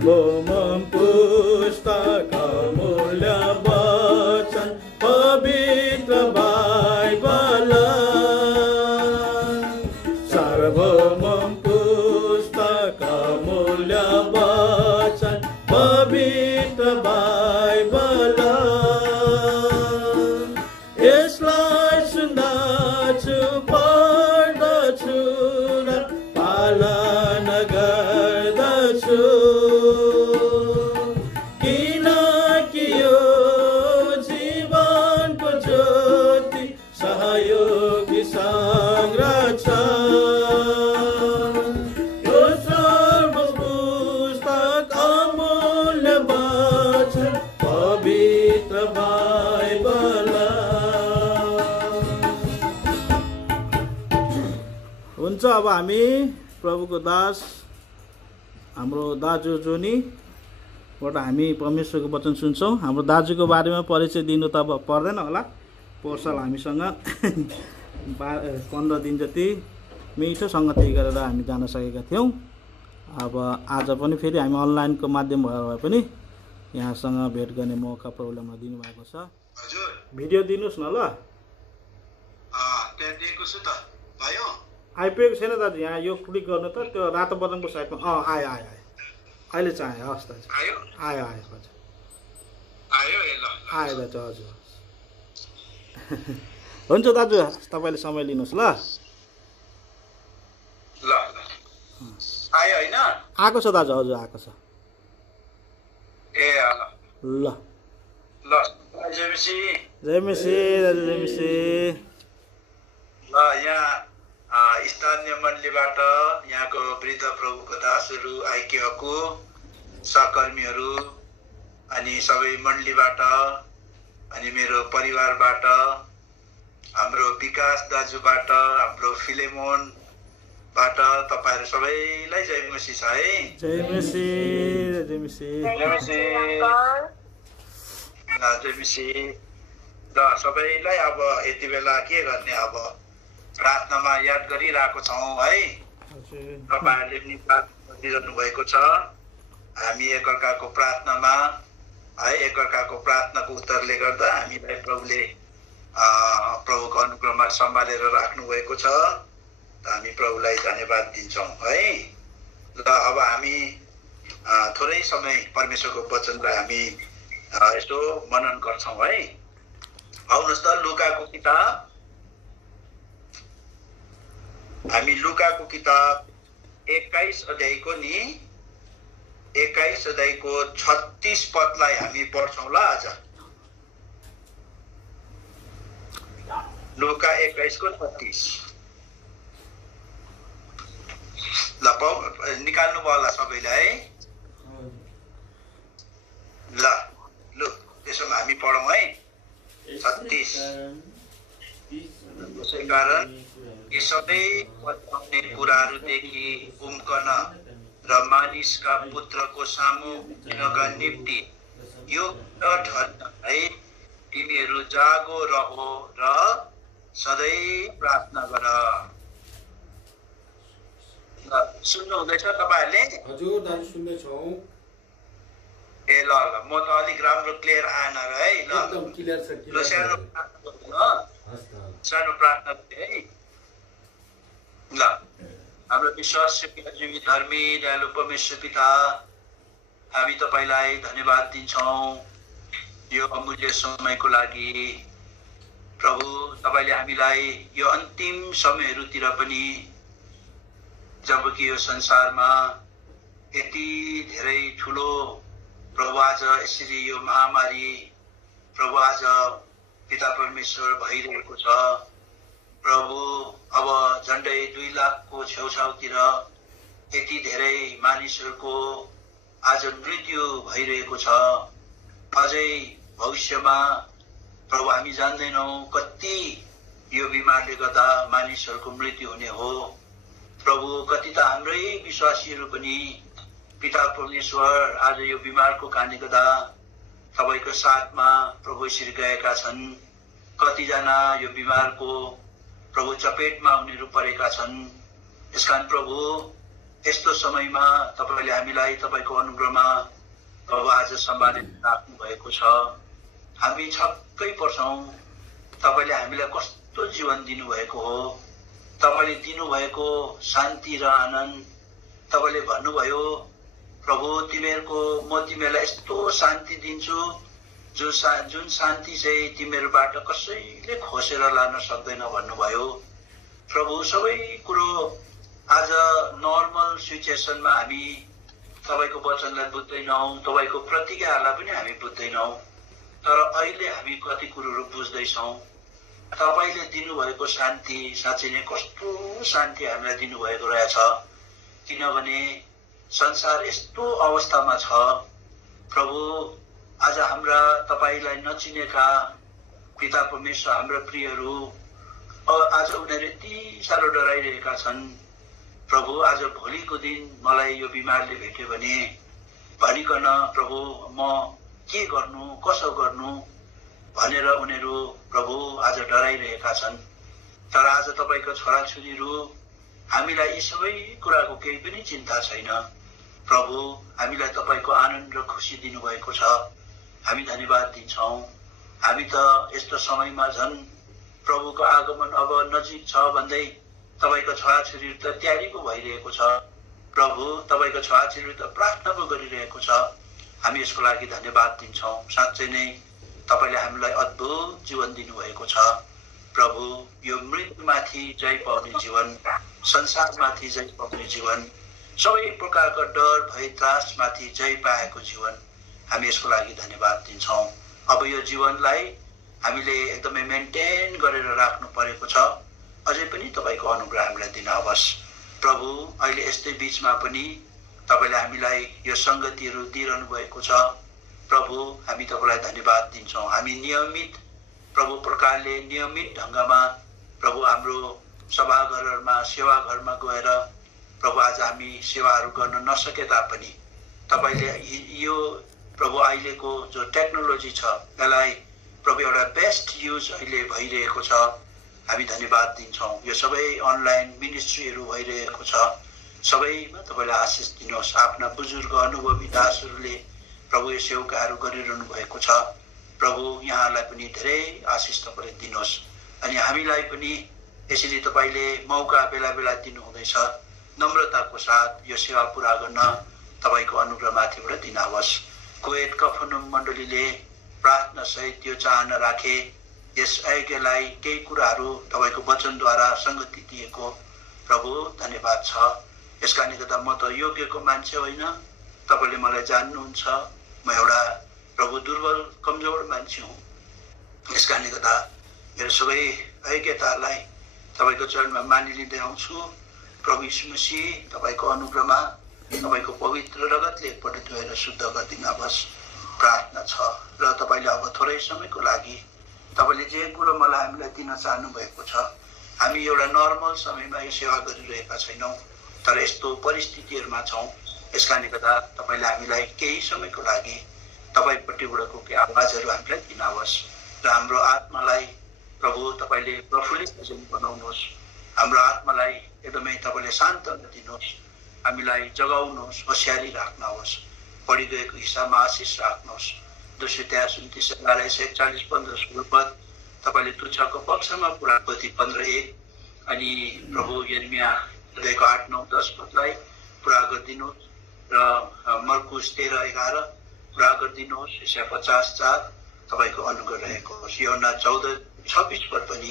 सार्वभौम पुस्तक अमूल्य वचन पवित्र बाइबल सार्वभौम पुस्तक अमूल्य वचन पवित्र बाइबल यसलाई सुन्दछु पढ्दछु र पालन गर्दछु किनकि यो जीवनको ज्योति सहयोगी सङ्ग्रह छ यो सर्व पुस्तक अमूल्य वचन पवित्र बाइबल। हुन्छ अब हामी प्रभुको दास हाम्रो दाजु जोनीबाट हामी परमेश्वरको वचन सुन्छौँ। हाम्रो दाजुको बारेमा परिचय दिनु त अब पर्दैन होला। पोहोर साल हामीसँग 15 दिन जति मिठो सङ्गति गरेर हामी जान सकेका थियौँ। अब आज पनि फेरि हामी अनलाइनको माध्यम भए पनि यहाँसँग भेट गर्ने मौका प्रब्लम दिनुभएको छ। भिडियो दिनुहोस् न ल। आइपुगेको छैन दाजु, यहाँ यो क्लिक गर्नु त त्यो रातो बटनको साइडमा आयो अहिले चाहिँ आयो। हस् दाजु आयो हजुर आयो दाजु हजुर। हुन्छ दाजु तपाईँले समय लिनुहोस् ल। आयो हैन? आएको छ दाजु हजुर आएको छ। ल जय मसीह दाजु जय मसीह। ल यहाँ स्थानीय मण्डलीबाट यहाँको वृद्ध प्रभुको दासहरू आइकेको सहकर्मीहरू अनि सबै मण्डलीबाट अनि मेरो परिवारबाट हाम्रो विकास दाजुबाट हाम्रो फिलेमोनबाट तपाईँहरू सबैलाई जय मसीह छ है। जय मसीह जय मसीह जय मसीह। र सबैलाई अब यति बेला के गर्ने, अब प्रार्थनामा याद गरिरहेको छौँ है। तपाईँहरूले पनि प्रार्थना गरिरहनु भएको छ। हामी एकअर्काको प्रार्थनामा है एकअर्काको प्रार्थनाको उत्तरले गर्दा हामीलाई प्रभुले प्रभुको अनुग्रहमा सम्हालेर राख्नु भएको छ। हामी प्रभुलाई धन्यवाद दिन्छौँ है। र अब हामी थोरै समय परमेश्वरको वचनलाई हामी यसो मनन गर्छौँ है। आउनुहोस् त लुकाको किताब, हामी लुकाको किताब 21 अध्यायको 36 पदलाई हामी पढ्छौँ ल आज। लुका 21 को 36 ल निकाल्नु भयो होला सबैले है। ल लु त्यसोमा हामी पढौँ है 36। त्यसै कारण यी सबै पछाउने कुराहरूदेखि उम्कन र मानिसका पुत्रको सामु उभिनका निम्ति यो है तिमीहरू जागो रहो र सधैँ प्रार्थना गर। सुन्नु हुँदैछ तपाईँहरूले? हजुर दाजु सुन्दैछौँ। ए ल म त अलिक राम्रो क्लियर आएन र है। ल एकदम क्लियर छ। सानो प्रार्थना है। ल हाम्रो विश्वास जीवित धर्मी दयालु परमेश्वर पिता, हामी तपाईँलाई धन्यवाद दिन्छौँ यो अमूल्य समयको लागि। प्रभु तपाईँले हामीलाई यो अन्तिम समयहरूतिर पनि, जबकि यो संसारमा यति धेरै ठुलो प्रभु आज यसरी यो महामारी प्रभु आज पिता परमेश्वर भइरहेको छ प्रभु। अब झन्डै 2 लाखको छेउछाउतिर यति धेरै मानिसहरूको आज मृत्यु भइरहेको छ। अझै भविष्यमा प्रभु हामी जान्दैनौँ कति यो बिमारले गर्दा मानिसहरूको मृत्यु हुने हो। प्रभु कति त हाम्रै विश्वासीहरू पनि पिता परमेश्वर आज यो बिमारको कारणले गर्दा तपाईँको साथमा प्रभु यसरी गएका छन्। कतिजना यो बिमारको प्रभु चपेटमा उनीहरू परेका छन्। यसकारण प्रभु यस्तो समयमा तपाईले हामीलाई तपाईको अनुग्रहमा प्रभु आज सम्हालेर राख्नु भएको छ। हामी छक्कै पर्छौं, तपाईले हामीलाई कस्तो जीवन दिनुभएको हो, तपाईले दिनुभएको शान्ति र आनन्द। तपाईले भन्नुभयो प्रभु म तिमीलाई यस्तो शान्ति दिन्छु जुन शान्ति चाहिँ तिमीहरूबाट कसैले खोसेर लान सक्दैन भन्नुभयो। प्रभु सबै कुरो आज नर्मल सिचुएसनमा हामी तपाईको वचनलाई बुझ्दैनौं, तपाईको प्रतिज्ञाहरूलाई पनि हामी बुझ्दैनौं, तर अहिले हामी कति कुरोहरू बुझ्दैछौं। तपाईले दिनुभएको शान्ति साँच्चै नै कस्तो शान्ति हामीलाई दिनुभएको रहेछ। किनभने संसार यस्तो अवस्थामा छ प्रभु, आज हाम्रा तपाईलाई नचिनेका पिता परमेश्वर हाम्रा प्रियहरू आज उनीहरू यति साह्रो डराइरहेका छन्। प्रभु आज भोलिको दिन मलाई यो बिमारले भेट्यो भने भनिकन प्रभु म के गर्नु कसो गर्नु भनेर उनीहरू प्रभु आज डराइरहेका छन्। तर आज तपाईको छोराछोरीहरू हामीलाई यी सबै कुराको केही पनि चिन्ता छैन। प्रभु हामीलाई तपाईको आनन्द र खुसी दिनुभएको छ, हामी धन्यवाद दिन्छौं। हामी त यस्तो समयमा झन् प्रभुको आगमन अब नजिक छ भन्दै तपाईको छोराछोरीहरू त तयारी पो भइरहेको छ। प्रभु तपाईको छोराछोरीहरू त प्रार्थना पो गरिरहेको छ। हामी यसको लागि धन्यवाद दिन्छौं। साँच्चै नै तपाईले हामीलाई अद्भुत जीवन दिनुभएको छ। प्रभु यो मृत्युमाथि जय पाउने जीवन, संसारमाथि जय पाउने जीवन, सबै प्रकारका डर भय त्रासमाथि जय पाएको जीवन, हामी यसको लागि धन्यवाद दिन्छौं। अब यो जीवनलाई हामीले एकदमै मेन्टेन गरेर राख्नु परेको छ। अझै पनि तपाईको अनुग्रह हामीलाई दिनुहोस्। प्रभु अहिले यस्तै बीचमा पनि तपाईले हामीलाई यो संगतिहरू दिइरहनु भएको छ। प्रभु हामी तपाईलाई धन्यवाद दिन्छौं। हामी नियमित प्रभु प्रकारले नियमित ढंगमा प्रभु हाम्रो सभाघरहरुमा सेवाघरमा गएर प्रभु आज हामी सेवाहरू गर्न नसके तापनि तपाईले यो प्रभु अहिलेको जो टेक्नोलोजी छ त्यसलाई प्रभु एउटा बेस्ट युज अहिले भइरहेको छ। हामी धन्यवाद दिन्छौं। यो सबै अनलाइन मिनिस्ट्रीहरू भइरहेको छ, सबैमा तपाईले आशिष दिनुहोस्। आफ्ना बुजुर्ग अनुभवी दासहरूले प्रभु यो सेवाहरू गरिरहनु भएको छ। प्रभु यहाँलाई पनि धेरै आशिष तपाईले दिनुहोस्। अनि हामीलाई पनि यसरी तपाईले मौका बेला बेला दिनु हुँदैछ। नम्रताको साथ यो सेवा पूरा गर्न तपाईको अनुग्रह माथिबाट दिनुहोस्। कुवेत कफरनहुम मण्डलीले प्रार्थना सहित त्यो चाहना राखे यस ऐक्यलाई केही कुराहरू तपाईको वचनद्वारा संगति दिएको प्रभु धन्यवाद छ। यसकारणले गर्दा म त योग्यको मान्छे होइन, तपाईले मलाई जान्नुहुन्छ। म एउटा प्रभु दुर्बल कमजोर मान्छे हुँ। यसकारणले गर्दा मेरो सबै ऐक्यतालाई तपाईको चरणमा मानिलिँदै आउँछु। प्रभु यीशु मसीह तपाईको अनुग्रहमा तपाईको पवित्र रगतले एकपल्ट धोएर शुद्ध गरिदिनुहोस् प्रार्थना छ। र तपाईले अब थोरै समयको लागि तपाईले जे कुरो मलाई हामीलाई दिन चाहनु भएको छ, हामी एउटा नर्मल समयमा यो सेवा गरिरहेका छैनौं, तर यस्तो परिस्थितिहरुमा छौं। यसकारणले गर्दा तपाईले हामीलाई केही समयको लागि तपाईपट्टिबाटको केही आवाजहरू हामीलाई दिनुहोस् र हाम्रो आत्मालाई प्रभु तपाईले प्रफुल्लित बनाउनुहोस्। हाम्रो आत्मालाई एकदमै तपाईले शान्त दिनुहोस्, हामीलाई जगाउनुहोस्, होशियारी राख्नुहोस्, पढि गएको हिस्सामा आशिष राख्नुहोस्। 243 पद तपाईले तुच्छको पक्षमा पुरा गति 15:1 अनि प्रभु यर्मिया 8-9-10 पदलाई पुरा गरिदिनुहोस् र मर्कुस 13:11 पुरा गरिदिनुहोस्। ईशा 50:4 तपाईको अनुग्रह रहेको होस्। यूहन्ना 14:26 पद पनि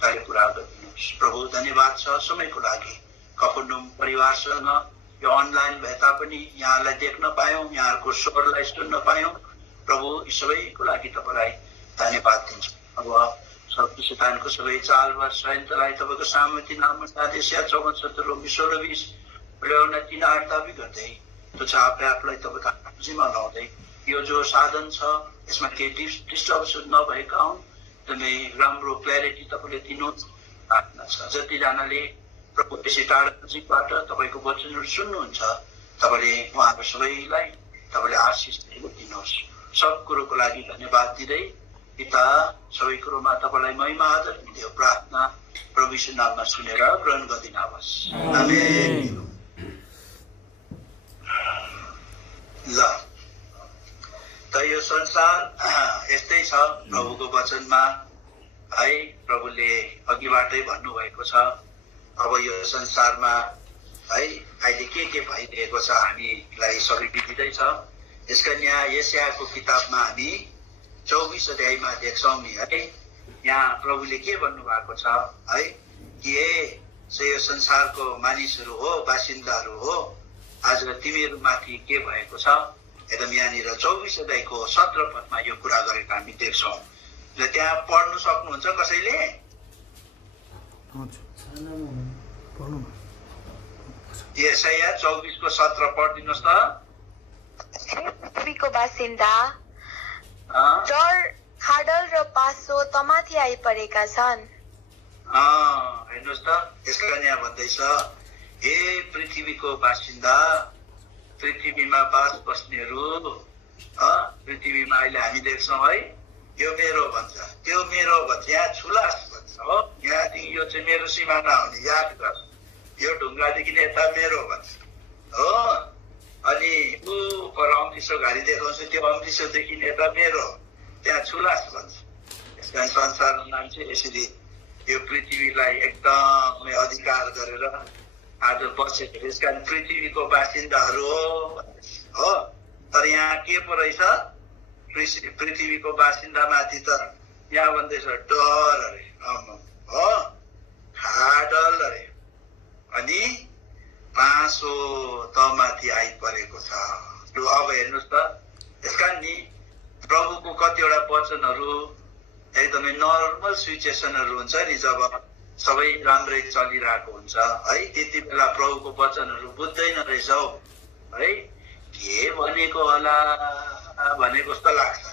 तपाईले पुरा गरिदिनुहोस्। प्रभु धन्यवाद छ समयको लागि। कफरनहुम परिवारसँग यो अनलाइन भए तापनि यहाँलाई देख्न पायौं, यहाँको स्वरलाई सुन्न पायौं। प्रभु यी सबैको लागि तपाईलाई धन्यवाद दिन्छु। अब शक्ति शैतानको सबै चालबाज षड्यन्त्रलाई तपाईको सामर्थ्य नाममा सादेशिया 54-16-20 ल्याउन 3-8 दाबी गर्दै त्यो आफै आफूलाई तपाईको जिम्मा लाउँदै यो जो साधन छ यसमा केही डिस्टर्बन्स नभएका हुन्, एकदमै राम्रो क्ल्यारिटी तपाईले दिनुहोस् प्रार्थना छ। जतिजनाले प्रभु यसै टाढा नजिकबाट तपाईको वचनहरू सुन्नुहुन्छ तपाईले उहाँहरू सबैलाई तपाईले आशिष दिनुहोस्। सब कुरोको लागि धन्यवाद दिँदै पिता सबै कुरोमा तपाईलाई महिमा आदर दिँदै प्रार्थना प्रभु यीशु नाममा सुनेर ग्रहण गरिदिनुहोस्। आमेन। ल त यो संसार यस्तै छ प्रभुको वचनमा है। प्रभुले अघिबाटै भन्नुभएको छ अब यो संसारमा है अहिले के भइरहेको छ हामीलाई सबै विदितै छ। यसका यहाँ यशायाको किताबमा हामी 24 अध्यायमा देख्छौँ नि है। यहाँ प्रभुले के भन्नुभएको छ है कि यो संसारको मानिसहरू हो, बासिन्दाहरू हो, आज तिमीहरूमाथि के भएको छ। एकदम यहाँनिर 24 अध्यायको 17 पदमा यो कुरा गरेको हामी देख्छौँ। र त्यहाँ पढ्नु सक्नुहुन्छ कसैले? यशाया 24 को 17 पढिदिनुहोस् त। पृथ्वीको बासिन्दा डर, खाडल र पासो तमाथि आइपरेका छन्। हेर्नुहोस् त, यसका यहाँ भन्दैछ हे पृथ्वीको बासिन्दा, पृथ्वीमा बास बस्नेहरू, पृथ्वीमा अहिले हामी देख्छौँ है यो मेरो भन्छ, त्यो मेरो भन्छ, यहाँ छुलास भन्छ हो, यहाँदेखि यो चाहिँ मेरो सिमाना हो नि, याद गर, यो ढुङ्गादेखि यता मेरो भन्छ हो। अनि ऊ पर अम्लिसो घारी देखाउँछ, त्यो अम्लिसोदेखि यता मेरो, त्यहाँ छुलास भन्छ। यसका संसारमा मान्छे यसरी यो पृथ्वीलाई एकदमै अधिकार गरेर आज बसेको। यसका पृथ्वीको बासिन्दाहरू हो। तर यहाँ के पो रहेछ पृथ्वीको बासिन्दामाथि त यहाँ भन्दैछ डर अरे हो, खाडल अरे, अनि पासो तमाथि आइपरेको छ। अब हेर्नुहोस् त, यसका नि प्रभुको कतिवटा वचनहरू एकदमै नर्मल सिचुएसनहरू हुन्छ नि, जब सबै राम्रै चलिरहेको हुन्छ है, त्यति बेला प्रभुको वचनहरू बुझ्दैन रहेछौ है, के भनेको होला भनेको जस्तो लाग्छ।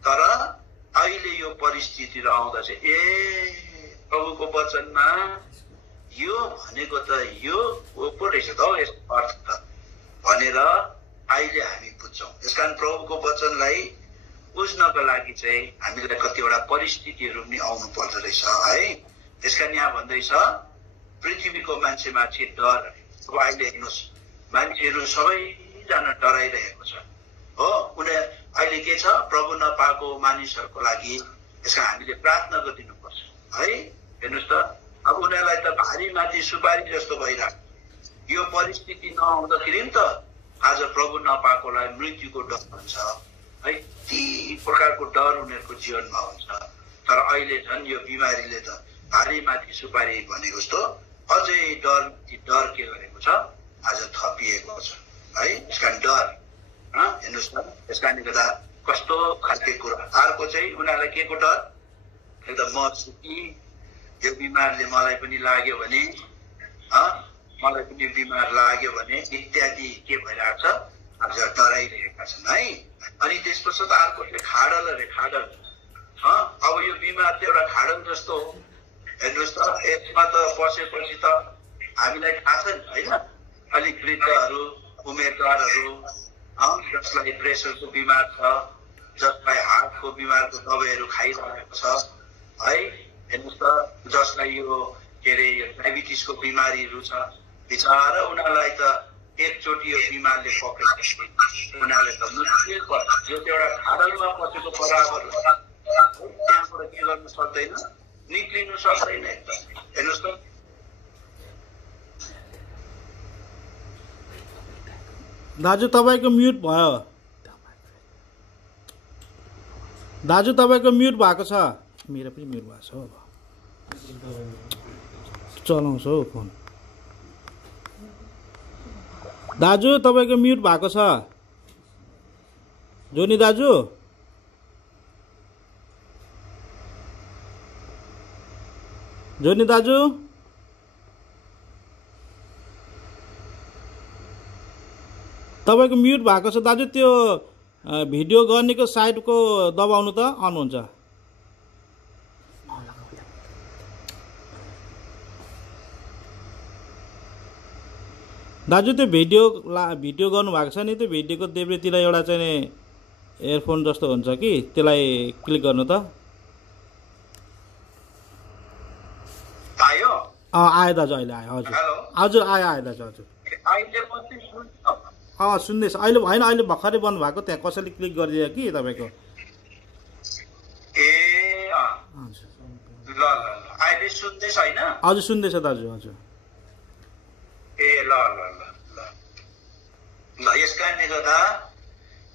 तर अहिले यो परिस्थितिहरू आउँदा चाहिँ प्रभुको वचनमा यो भनेको त यो पो रहेछ त हौ, यसको अर्थ त भनेर अहिले हामी बुझ्छौँ। यसकारण प्रभुको वचनलाई बुझ्नको लागि चाहिँ हामीलाई कतिवटा परिस्थितिहरू पनि आउनु पर्दो रहेछ है। त्यसकारण यहाँ भन्दैछ पृथ्वीको मान्छेमाथि डर। अब अहिले हेर्नुहोस्, मान्छेहरू सबैजना डराइरहेको छ हो। उनीहरू अहिले के छ, प्रभु नपाएको मानिसहरूको लागि यसमा हामीले प्रार्थना गरिदिनुपर्छ है। हेर्नुहोस् त, अब उनीहरूलाई त भारी माथि सुपारी जस्तो भइरहेको, यो परिस्थिति नआउँदाखेरि नि त आज प्रभु नपाएकोलाई मृत्युको डर हुन्छ है, ती प्रकारको डर उनीहरूको जीवनमा हुन्छ। तर अहिले झन् यो बिमारीले त भारी माथि सुपारी भनेको जस्तो अझै डर के गरेको छ, आज थपिएको छ है। यसका डर हेर्नुहोस् न, यस कारणले गर्दा कस्तो खालके कुरा। अर्को चाहिँ उनीहरूलाई के को डर, एकदम म कि यो बिमारले मलाई पनि लाग्यो भने, मलाई पनि बिमार लाग्यो भने इत्यादि के भइरहेको छ, आज डराइरहेका छन् है। अनि त्यस पश्चात अर्को खाडल अरे, खाडल। अब यो बिमार त एउटा खाडल जस्तो हो। हेर्नुहोस् त, यसमा त पसेपछि त हामीलाई थाहा छ नि होइन, अलिक वृद्धहरू, उमेरदारहरू, जसलाई प्रेसरको बिमार छ, जसलाई हार्टको बिमारको दबाईहरू खाइरहेको छ है। हेर्नुहोस् त, जसलाई यो के अरे डायबिटिसको बिमारीहरू छ, बिचरा उनीहरूलाई त एकचोटि यो बिमारले पक्रेपछि उनीहरूले त मुस्किल पर्छ। यो त एउटा खाडलमा पसेको बराबर हो, त्यहाँबाट के गर्नु सक्दैन, निक्लिनु सक्दैन एकदम। हेर्नुहोस् त, दाजु तपाईँको म्युट भयो, दाजु तपाईँको म्युट भएको छ। मेरो पनि म्युट भएको छ, चलाउँछ हौ फोन। दाजु तपाईँको म्युट भएको छ, जोनी दाजु। जोनी दाजु तपाईँको म्युट भएको छ दाजु। त्यो भिडियो गर्नेको साइडको दबाउनु त अन हुन्छ। दाजु त्यो भिडियो गर्नुभएको छ नि, त्यो भिडियोको देब्रेतिर एउटा चाहिँ एयरफोन जस्तो हुन्छ कि, त्यसलाई क्लिक गर्नु त। आयो दाजु, अहिले आयो। हजुर हजुर, आयो दाजु, हजुर। सुन्दैछ अहिले होइन अहिले भर्खरै बन्द भएको त्यहाँ कसैले क्लिक गरिदियो कि तपाईँको ए हजुर ल ल अहिले सुन्दैछ हैन हजुर सुन्दैछ दाजु हजुर ए ल ल ल ल ल यस कारणले गर्दा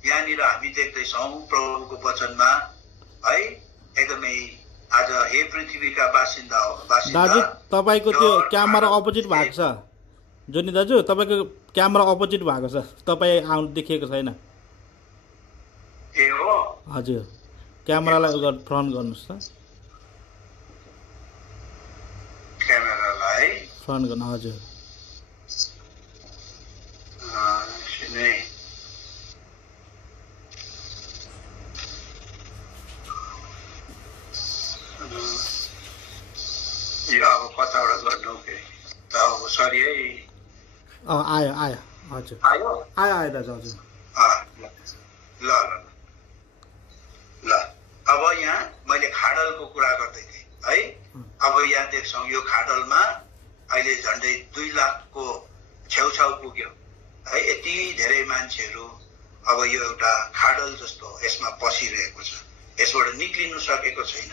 यहाँनिर हामी देख्दैछौँ प्रभुको वचनमा है एकदमै आज हे पृथ्वीका बासिन्दा दाजु तपाईँको त्यो क्यामेरा अपोजिट भएको छ जोनी दाजु तपाईँको क्यामेरा अपोजिट भएको छ तपाईँ आउनु देखिएको छैन ए हो हजुर क्यामेरालाई फ्रन्ट गर्नुहोस् त क्यामेरालाई फ्रन्ट गर्नु हजुर यो अब कताबाट गर्नु के अब सरी है आयो आयो हजुर आयो आयो आयो दाजु हजुर ल ल ल अब यहाँ मैले खाडलको कुरा गर्दै थिएँ है अब यहाँ देख्छौँ यो खाडलमा अहिले झन्डै 2 लाखको छेउछाउ पुग्यो है यति धेरै मान्छेहरू अब यो एउटा खाडल जस्तो यसमा पसिरहेको छ यसबाट निक्लिनु सकेको छैन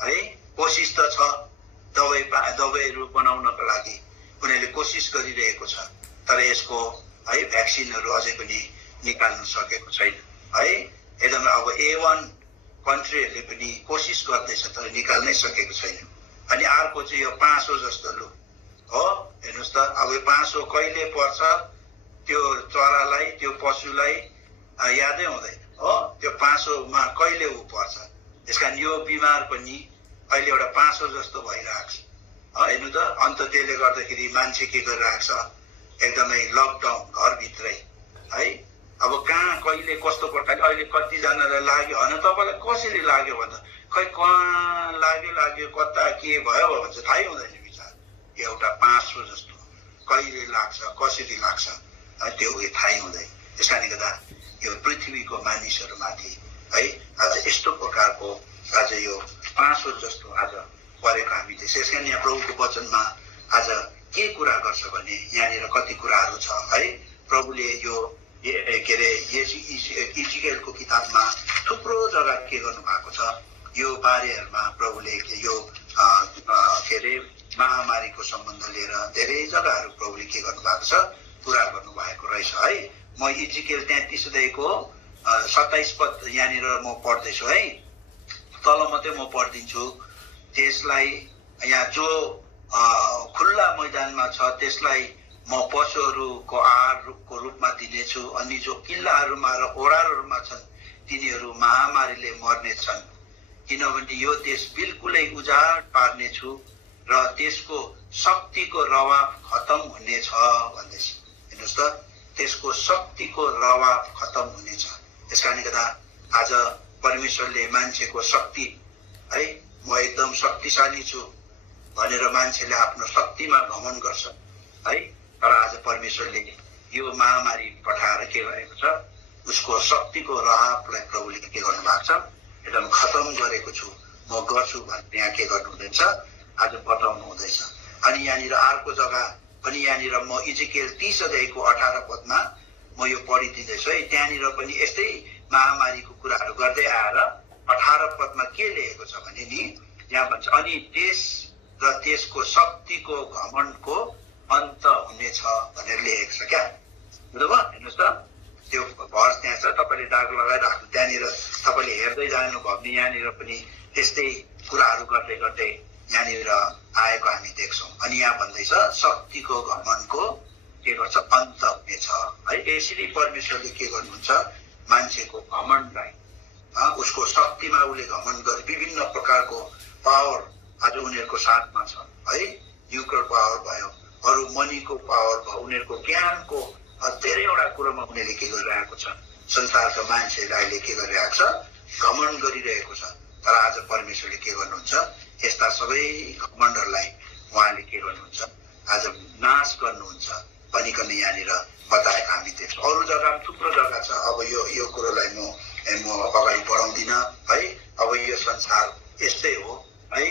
है कोसिस त छ दबाईहरू बनाउनको लागि उनीहरूले कोसिस गरिरहेको छ तर यसको है भ्याक्सिनहरू अझै पनि निकाल्नु सकेको छैन है एकदमै अब A1 कन्ट्रीहरूले पनि कोसिस गर्दैछ तर निकाल्नै सकेको छैन अनि अर्को चाहिँ यो पाँचो जस्तो लु हो हेर्नुहोस् त अब यो पाँचो कहिले पर्छ त्यो चरालाई त्यो पशुलाई यादै हुँदैन हो त्यो पाँचोमा कहिले ऊ पर्छ त्यस कारण यो बिमार पनि अहिले एउटा पाँचो जस्तो भइरहेको छ हेर्नु त अन्त त्यसले गर्दाखेरि मान्छे के गरिरहेको छ एकदमै लकडाउन घरभित्रै है अब कहाँ कहिले कस्तो प्रकारले अहिले कतिजनालाई लाग्यो होइन तपाईँलाई कसरी लाग्यो भन्दा खै कहाँ लाग्यो कता के भयो भन्छ थाहै हुँदैन विचार एउटा पाँचो जस्तो कहिले लाग्छ कसरी लाग्छ त्यो उयो थाहै हुँदैन त्यस कारणले गर्दा यो पृथ्वीको मानिसहरूमाथि है आज यस्तो प्रकारको आज यो पाँचो जस्तो आज परेको हामी त्यस कारण यहाँ प्रभुको वचनमा आज के कुरा गर्छ भने यहाँनिर कति कुराहरू छ है प्रभुले यो के अरे इजिकेलको किताबमा थुप्रो जग्गा के गर्नु भएको छ यो बारेहरूमा प्रभुले यो के अरे महामारीको सम्बन्ध लिएर धेरै जग्गाहरू प्रभुले के गर्नु भएको छ कुरा गर्नु भएको रहेछ है म इजिकेल 33 अध्यायको 27 पद यहाँनिर म पढ्दैछु है तल मात्रै म पढिदिन्छु त्यसलाई यहाँ जो खुल्ला मैदानमा छ त्यसलाई म पशुहरूको आहारको रूपमा दिनेछु अनि जो किल्लाहरूमा र ओडारहरूमा छन् तिनीहरू महामारीले मर्नेछन् किनभने यो देश बिल्कुलै उजाड पार्नेछु र त्यसको शक्तिको रवाब खतम हुनेछ भन्दैछ हेर्नुहोस् त त्यसको शक्तिको रवाब खतम हुनेछ त्यस कारणले गर्दा आज परमेश्वरले मान्छेको शक्ति है म एकदम शक्तिशाली छु भनेर मान्छेले आफ्नो शक्तिमा घमण्ड गर्छ है तर आज परमेश्वरले यो महामारी पठाएर के गरेको छ उसको शक्तिको रहाबलाई प्रभुले के गर्नु भएको छ एकदम खतम गरेको छु म गर्छु भन्ने यहाँ के गर्नु हुँदैछ आज बताउनु हुँदैछ अनि यहाँनिर अर्को जग्गा पनि यहाँनिर म इजिकेल 30 अध्यायको 18 पदमा म यो पढिदिँदैछु है त्यहाँनिर पनि यस्तै महामारीको कुराहरू गर्दै आएर 18 पदमा के लेखेको छ भने नि यहाँ भन्छ अनि देश र त्यसको शक्तिको घमण्डको अन्त हुनेछ भनेर लेखेको छ क्या बुझ्नुभयो हेर्नुहोस् त त्यो भर्स त्यहाँ छ तपाईँले दाग लगाइराख्नु त्यहाँनिर तपाईँले हेर्दै जानुभयो भने यहाँनिर पनि त्यस्तै कुराहरू गर्दै गर्दै यहाँनिर आएको हामी देख्छौँ अनि यहाँ भन्दैछ शक्तिको घमण्डको के गर्छ अन्त हुनेछ है यसरी परमेश्वरले के गर्नुहुन्छ मान्छेको घमण्डलाई उसको शक्तिमा उसले घमण्ड गरे विभिन्न प्रकारको पावर आज उनीहरूको साथमा छ है न्युक्लियर पावर भयो अरू मनीको पावर भयो उनीहरूको ज्ञानको धेरैवटा कुरोमा उनीहरूले के गरिरहेको छ संसारका मान्छेहरूले अहिले के गरिरहेको छ घमण्ड गरिरहेको छ तर आज परमेश्वरले के गर्नुहुन्छ यस्ता सबै घमण्डहरूलाई उहाँले के गर्नुहुन्छ आज नाश गर्नुहुन्छ भनिकन यहाँनिर बताएको हामी देख्छौँ अरू जग्गामा थुप्रो जग्गा छ अब यो कुरोलाई म अगाडि बढाउँदिनँ है अब यो संसार यस्तै हो है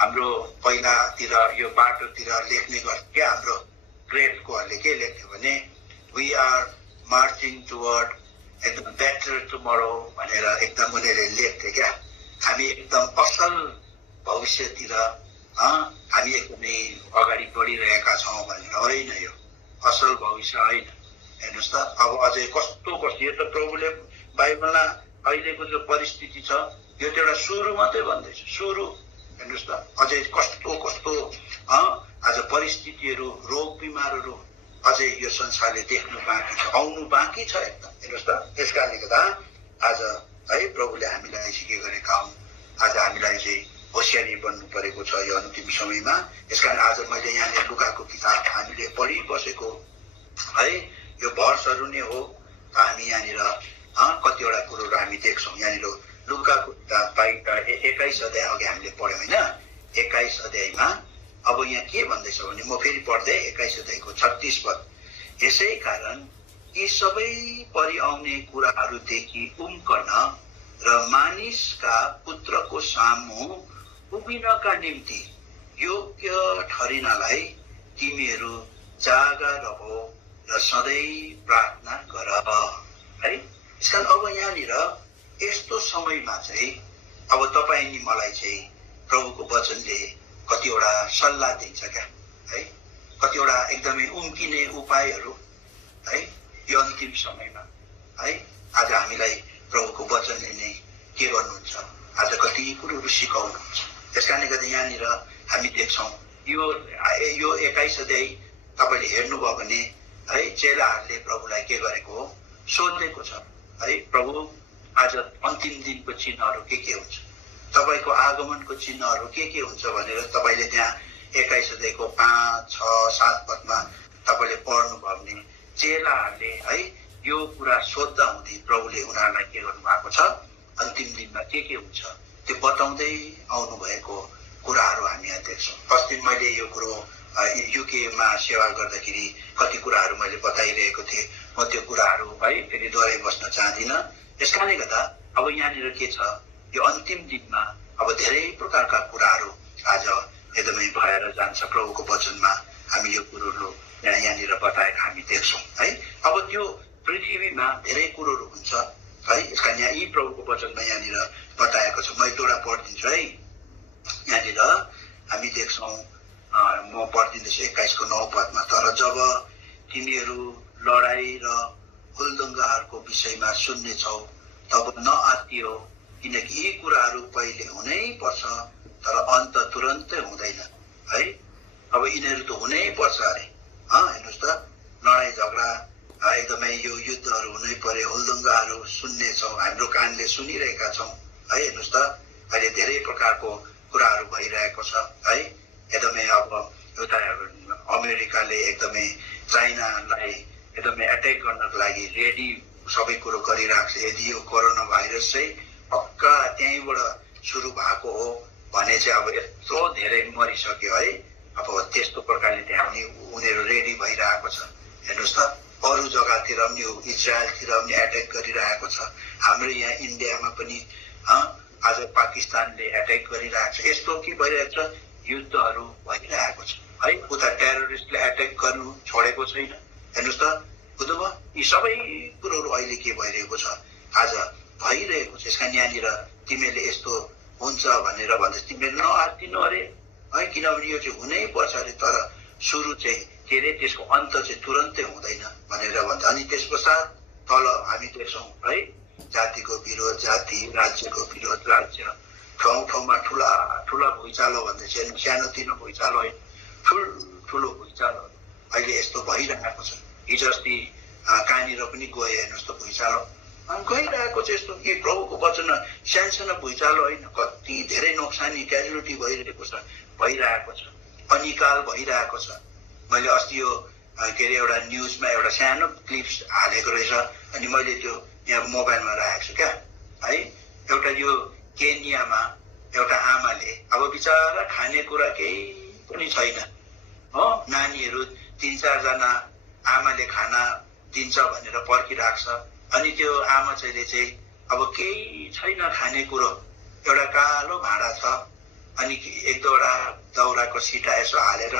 हाम्रो पहिलातिर यो बाटोतिर लेख्ने गर्थ्यो क्या हाम्रो ग्रेटकोहरूले के लेख्थ्यो भने वी आर मार्चिङ टुवर्ड एकदम बेटर टुमरो भनेर एकदम उनीहरूले लेख्थे क्या। हामी एकदम असल भविष्यतिर हामी एकदमै अगाडि बढिरहेका छौँ भनेर होइन, यो असल भविष्य होइन। हेर्नुहोस् त अब अझै कस्तो कस्तो, यो त प्रभुले बाइबलमा अहिलेको जो परिस्थिति छ यो त एउटा सुरु मात्रै भन्दैछ, सुरु। हेर्नुहोस् त अझै कस्तो कस्तो आज परिस्थितिहरू, रोग बिमारहरू अझै यो संसारले देख्नु बाँकी छ, आउनु बाँकी छ एकदम। हेर्नुहोस् त त्यस कारणले गर्दा आज है प्रभुले हामीलाई के गरेका हुन्, आज हामीलाई चाहिँ होसियारी बन्नु परेको छ यो अन्तिम समयमा। यस कारण आज मैले यहाँनिर लुकाको किताब हामीले पढिबसेको है यो भर्सहरू नै हो। हामी यहाँनिर कतिवटा कुरोहरू हामी देख्छौँ। यहाँनिर लुकाको किताब 21 अध्याय अघि हामीले पढ्यौँ होइन, 21 अध्यायमा अब यहाँ के भन्दैछ भने, म फेरि पढ्दै 21 अध्यायको 36 पद। यसै कारण यी सबै परिआउने कुराहरूदेखि उम्कन र मानिसका पुत्रको सामु उभिनका निम्ति योग्य ठहरिनलाई तिमीहरू जागा रहो र सधैँ प्रार्थना गर है। यसकारण अब यहाँनिर यस्तो समयमा चाहिँ अब तपाईँ नि मलाई चाहिँ प्रभुको वचनले कतिवटा सल्लाह दिन्छ क्या है, कतिवटा एकदमै उम्किने उपायहरू है यो अन्तिम समयमा है। आज हामीलाई प्रभुको वचनले नै के गर्नुहुन्छ, आज कति कुरोहरू सिकाउनुहुन्छ। त्यस कारणले गर्दा यहाँनिर हामी देख्छौँ यो 21 अध्याय तपाईँले हेर्नुभयो भने है चेलाहरूले प्रभुलाई के गरेको हो, सोधेको छ है, प्रभु आज अन्तिम दिनको चिन्हहरू के हुन्छ, तपाईँको आगमनको चिन्हहरू के हुन्छ भनेर तपाईँले त्यहाँ 21 अध्यायको 5, 6, 7 पदमा तपाईँले पढ्नुभयो भने चेलाहरूले है यो कुरा सोद्धा हुँदै प्रभुले उनीहरूलाई के गर्नु भएको छ, अन्तिम दिनमा के हुन्छ त्यो बताउँदै आउनु भएको कुराहरू हामी यहाँ देख्छौँ। अस्ति मैले यो कुरो युकेमा सेवा गर्दाखेरि कति कुराहरू मैले बताइरहेको थिएँ, म त्यो कुराहरू है फेरि दोहोऱ्याइ बस्न चाहदिनँ। यस कारणले गर्दा अब यहाँनिर के छ, यो अन्तिम दिनमा अब धेरै प्रकारका कुराहरू आज एकदमै भएर जान्छ। प्रभुको वचनमा हामी यो कुरोहरू यहाँनिर बताएका हामी देख्छौँ है। अब त्यो पृथ्वीमा धेरै कुरोहरू हुन्छ है, यस कारण यहाँ यी प्रभुको वचनमा यहाँनिर बताएको छ। म एक दुईवटा पढिदिन्छु है। यहाँनिर हामी देख्छौँ, म पढिदिँदैछु 21 को 9 पदमा, तर जब तिमीहरू लडाई र हुलदङ्गाहरूको विषयमा सुन्नेछौ तब नआत्तियो, किनकि यी कुराहरू पहिले हुनै पर्छ तर अन्त तुरन्तै हुँदैन है। अब यिनीहरू त हुनै पर्छ अरे। हेर्नुहोस् त लडाई झगडा एकदमै यो युद्धहरू हुनै पर्यो, हुलदङ्गाहरू सुन्नेछौँ, हाम्रो कानले सुनिरहेका छौँ है। हेर्नुहोस् त अहिले धेरै प्रकारको कुराहरू भइरहेको छ है। एकदमै अब एउटा अमेरिकाले एकदमै चाइनालाई एकदमै एट्याक गर्नको लागि रेडी सबै कुरो गरिरहेको छ। यदि यो कोरोना भाइरस चाहिँ पक्का त्यहीँबाट सुरु भएको हो भने चाहिँ अब यत्रो धेरै मरिसक्यो है। अब त्यस्तो प्रकारले त्यहाँ पनि उनीहरू रेडी भइरहेको छ। हेर्नुहोस् त अरू जग्गातिर पनि इजरायलतिर पनि एट्याक गरिरहेको छ। हाम्रो यहाँ इन्डियामा पनि आज पाकिस्तानले एट्याक गरिरहेको छ। यस्तो के भइरहेको छ, युद्धहरू भइरहेको छ है। उता टेरोरिस्टले एट्याक गर्नु छोडेको छैन। हेर्नुहोस् त बुझ्नुभयो, यी सबै कुरोहरू अहिले के भइरहेको छ, आज भइरहेको छ। यसकारण यहाँनिर तिमीहरूले यस्तो हुन्छ भनेर भन्दैछ, तिमीले नआत्तिनु अरे है, किनभने यो चाहिँ हुनै पर्छ अरे, तर सुरु चाहिँ के अरे त्यसको अन्त चाहिँ तुरन्तै हुँदैन भनेर भन्छ। अनि त्यस पश्चात तल हामी देख्छौँ है, जातिको विरोध जाति, राज्यको विरोध राज्य, ठाउँ ठाउँमा ठुला ठुला भुइँचालो भन्दैछ। सानोतिनो भुइँचालो होइन, ठुलो भुइँचालो अहिले यस्तो भइरहेको छ। हिजो अस्ति कहाँनिर पनि गयो, हेर्नुहोस् त भुइँचालो गइरहेको छ। यस्तो कि प्रभुको वचन सानसानो भुइँचालो होइन, कति धेरै नोक्सानी क्याजुअलिटी भइरहेको छ, भइरहेको छ, अनिकाल भइरहेको छ। मैले अस्ति यो के अरे एउटा न्युजमा एउटा सानो क्लिप्स हालेको रहेछ, अनि मैले त्यो यहाँ मोबाइलमा राखेको छु क्या है। एउटा यो केन्यामा एउटा आमाले अब बिचरा खानेकुरा केही पनि छैन हो, नानीहरू 3-4 जना आमाले खाना दिन्छ भनेर पर्खिरहेको छ। अनि त्यो आमा चाहिँ अब केही छैन खाने कुरो, एउटा कालो भाँडा छ, अनि 1-2वटा दाउराको सिटा यसो हालेर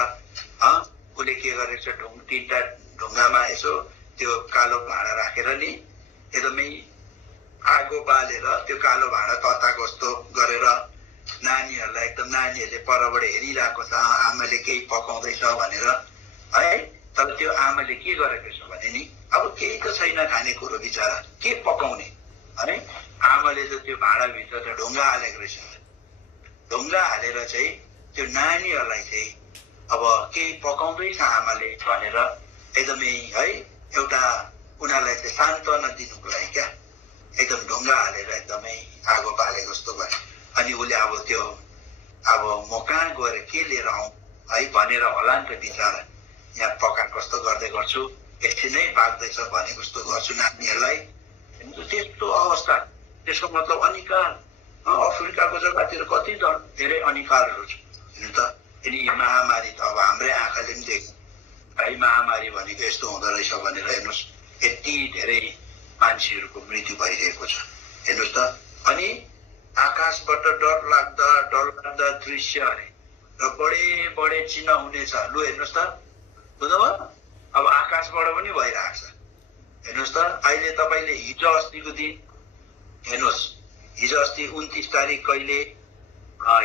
उसले के गरेको छ, 3टा ढुङ्गामा यसो त्यो कालो भाँडा राखेर नि एकदमै आगो बालेर त्यो कालो भाँडा तताको जस्तो गरेर नानीहरूलाई एकदम नानीहरूले परबाट हेरिरहेको छ आमाले केही पकाउँदैछ भनेर है। तर त्यो आमाले के गरेको छ भने नि अब केही त छैन खानेकुरो बिचरा के पकाउने है। आमाले त त्यो भाँडाभित्र त ढुङ्गा हालेको रहेछ। ढुङ्गा हालेर चाहिँ त्यो नानीहरूलाई चाहिँ अब केही पकाउँदैछ आमाले भनेर एकदमै है एउटा उनीहरूलाई चाहिँ सान्त्वना दिनुको लागि क्या एकदम ढुङ्गा हालेर एकदमै आगो बालेको जस्तो भयो। अनि उसले अब त्यो अब म कहाँ गएर के लिएर आउँ है भनेर होला नि त बिचरा यहाँ पकाएको जस्तो गर्दै गर्छु एकछिन नै पाक्दैछ भनेको जस्तो गर्छु नानीहरूलाई। त्यस्तो अवस्था त्यसको मतलब अनिकाल अफ्रिकाको जग्गातिर कति धेरै अनिकालहरू छ हेर्नु त। अनि यो महामारी त अब हाम्रै आँखाले पनि देख्यो है महामारी भनेको यस्तो हुँदो रहेछ भनेर हेर्नुहोस् यति धेरै मान्छेहरूको मृत्यु भइरहेको छ हेर्नुहोस् त। अनि आकाशबाट डरलाग्दा दृश्य अरे र बडे चिन्ह हुनेछ लु हेर्नुहोस् त बुझ्नुभयो। अब आकाशबाट पनि भइरहेको छ हेर्नुहोस् त। अहिले तपाईँले हिजो अस्तिको दिन हेर्नुहोस् हिजो अस्ति 29 तारिक कहिले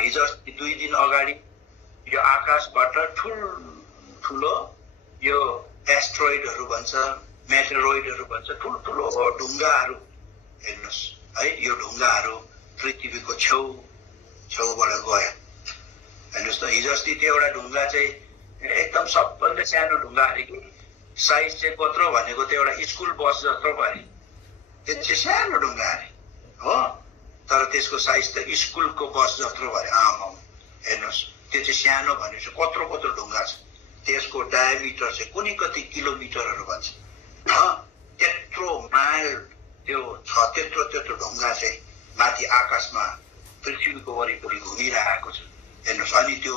हिजो अस्ति 2 दिन अगाडि यो आकाशबाट ठुलो यो एस्ट्रोइडहरू भन्छ मेटेरोइडहरू भन्छ ठुल्ठुलो ढुङ्गाहरू हेर्नुहोस् है। यो ढुङ्गाहरू पृथ्वीको छेउबाट गयो हेर्नुहोस् त। हिजो अस्ति त्यो एउटा ढुङ्गा चाहिँ एकदम सबभन्दा सानो ढुङ्गा अरे कि साइज चाहिँ कत्रो भनेको त्यो एउटा स्कुल बस जत्रो परे त्यो चाहिँ सानो ढुङ्गा अरे हो। तर त्यसको साइज त स्कुलको बस जत्रो भरे आमा हेर्नुहोस् त्यो चाहिँ सानो भनेपछि कत्रो ढुङ्गा छ। त्यसको डायमिटर चाहिँ कुनै कति किलोमिटरहरू भन्छ त्यत्रो माइल त्यो छ। त्यत्रो ढुङ्गा चाहिँ माथि आकाशमा पृथ्वीको वरिपरि घुमिरहेको छ हेर्नुहोस्। अनि त्यो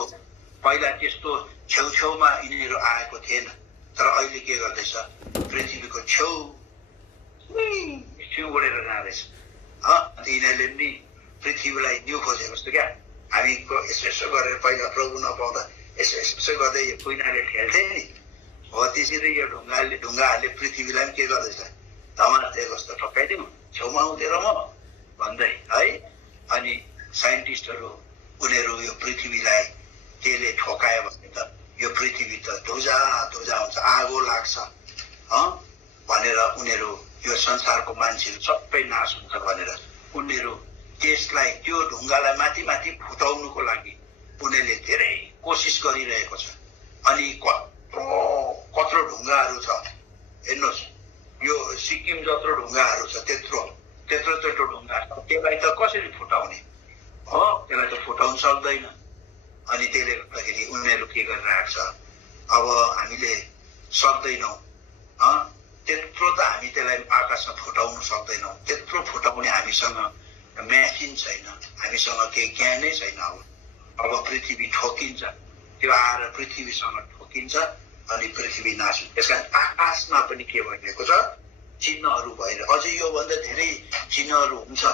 पहिला त्यस्तो छेउछेउमा यिनीहरू आएको थिएन तर अहिले के गर्दैछ पृथ्वीको छेउ बढेर जाँदैछ। अन्त यिनीहरूले पनि पृथ्वीलाई न्यु खोजेको जस्तो क्या हामी यसो गरेर पहिला प्रभु नपाउँदा यसो गर्दै यो कुइनाले ठेल्थे नि हो त्यसरी यो ढुङ्गाहरूले पृथ्वीलाई पनि के गर्दैछ धमातेको जस्तो ठक्काइदिउँ छेउमा आउँदैन म भन्दै है। अनि साइन्टिस्टहरू उनीहरू यो पृथ्वीलाई त्यसले ठोकायो भने त यो पृथ्वी त धुजा हुन्छ आगो लाग्छ भनेर उनीहरू यो संसारको मान्छेहरू सबै नाश हुन्छ भनेर उनीहरू त्यसलाई त्यो ढुङ्गालाई माथि फुटाउनुको लागि उनीहरूले धेरै कोसिस गरिरहेको छ। अनि कत्रो ढुङ्गाहरू छ हेर्नुहोस् यो सिक्किम जत्रो ढुङ्गाहरू छ त्यत्रो ढुङ्गा छ। त्यसलाई त कसरी फुटाउने हो त्यसलाई त फुटाउन सक्दैन। अनि त्यसले गर्दाखेरि उनीहरू के गरिरहेको छ अब हामीले सक्दैनौँ त्यत्रो त हामी त्यसलाई आकाशमा फुटाउन सक्दैनौँ। त्यत्रो फुटाउने हामीसँग मेसिन छैन हामीसँग केही ज्ञानै छैन। अब पृथ्वी ठोकिन्छ त्यो आएर पृथ्वीसँग ठोकिन्छ अनि पृथ्वी नाश हुन्छ। त्यस कारण आकाशमा पनि के भइरहेको छ चिन्हहरू भएर अझै योभन्दा धेरै चिन्हहरू हुन्छ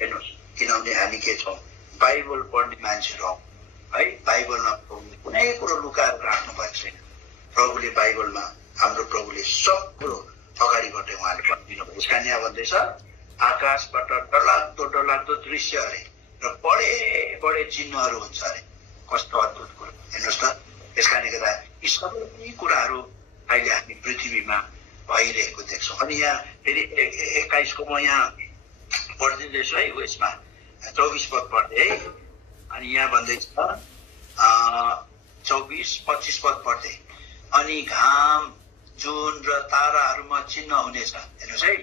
हेर्नुहोस्। किनभने हामी के छौँ बाइबल पढ्ने मान्छेहरू हौ है। बाइबलमा कुनै कुरो लुकाएर राख्नु भएको छैन। प्रभुले बाइबलमा हाम्रो प्रभुले सब कुरो अगाडिबाटै उहाँले भनिदिनु भयो। उसका यहाँ भन्दैछ आकाशबाट डरलाग्दो दृश्य अरे र बडे चिन्हहरू हुन्छ अरे। कस्तो अद्भुत कुरो हेर्नुहोस् त। त्यस कारणले गर्दा यी सबै कुराहरू अहिले हामी पृथ्वीमा भइरहेको देख्छौँ। अनि यहाँ फेरि 21 को म यहाँ पढिदिँदैछु है उयसमा 24 पद पढ्दै है। अनि यहाँ भन्दैछ 24-25 पद पढ्दै अनि घाम जुन र ताराहरूमा चिन्ह हुनेछ हेर्नुहोस् है।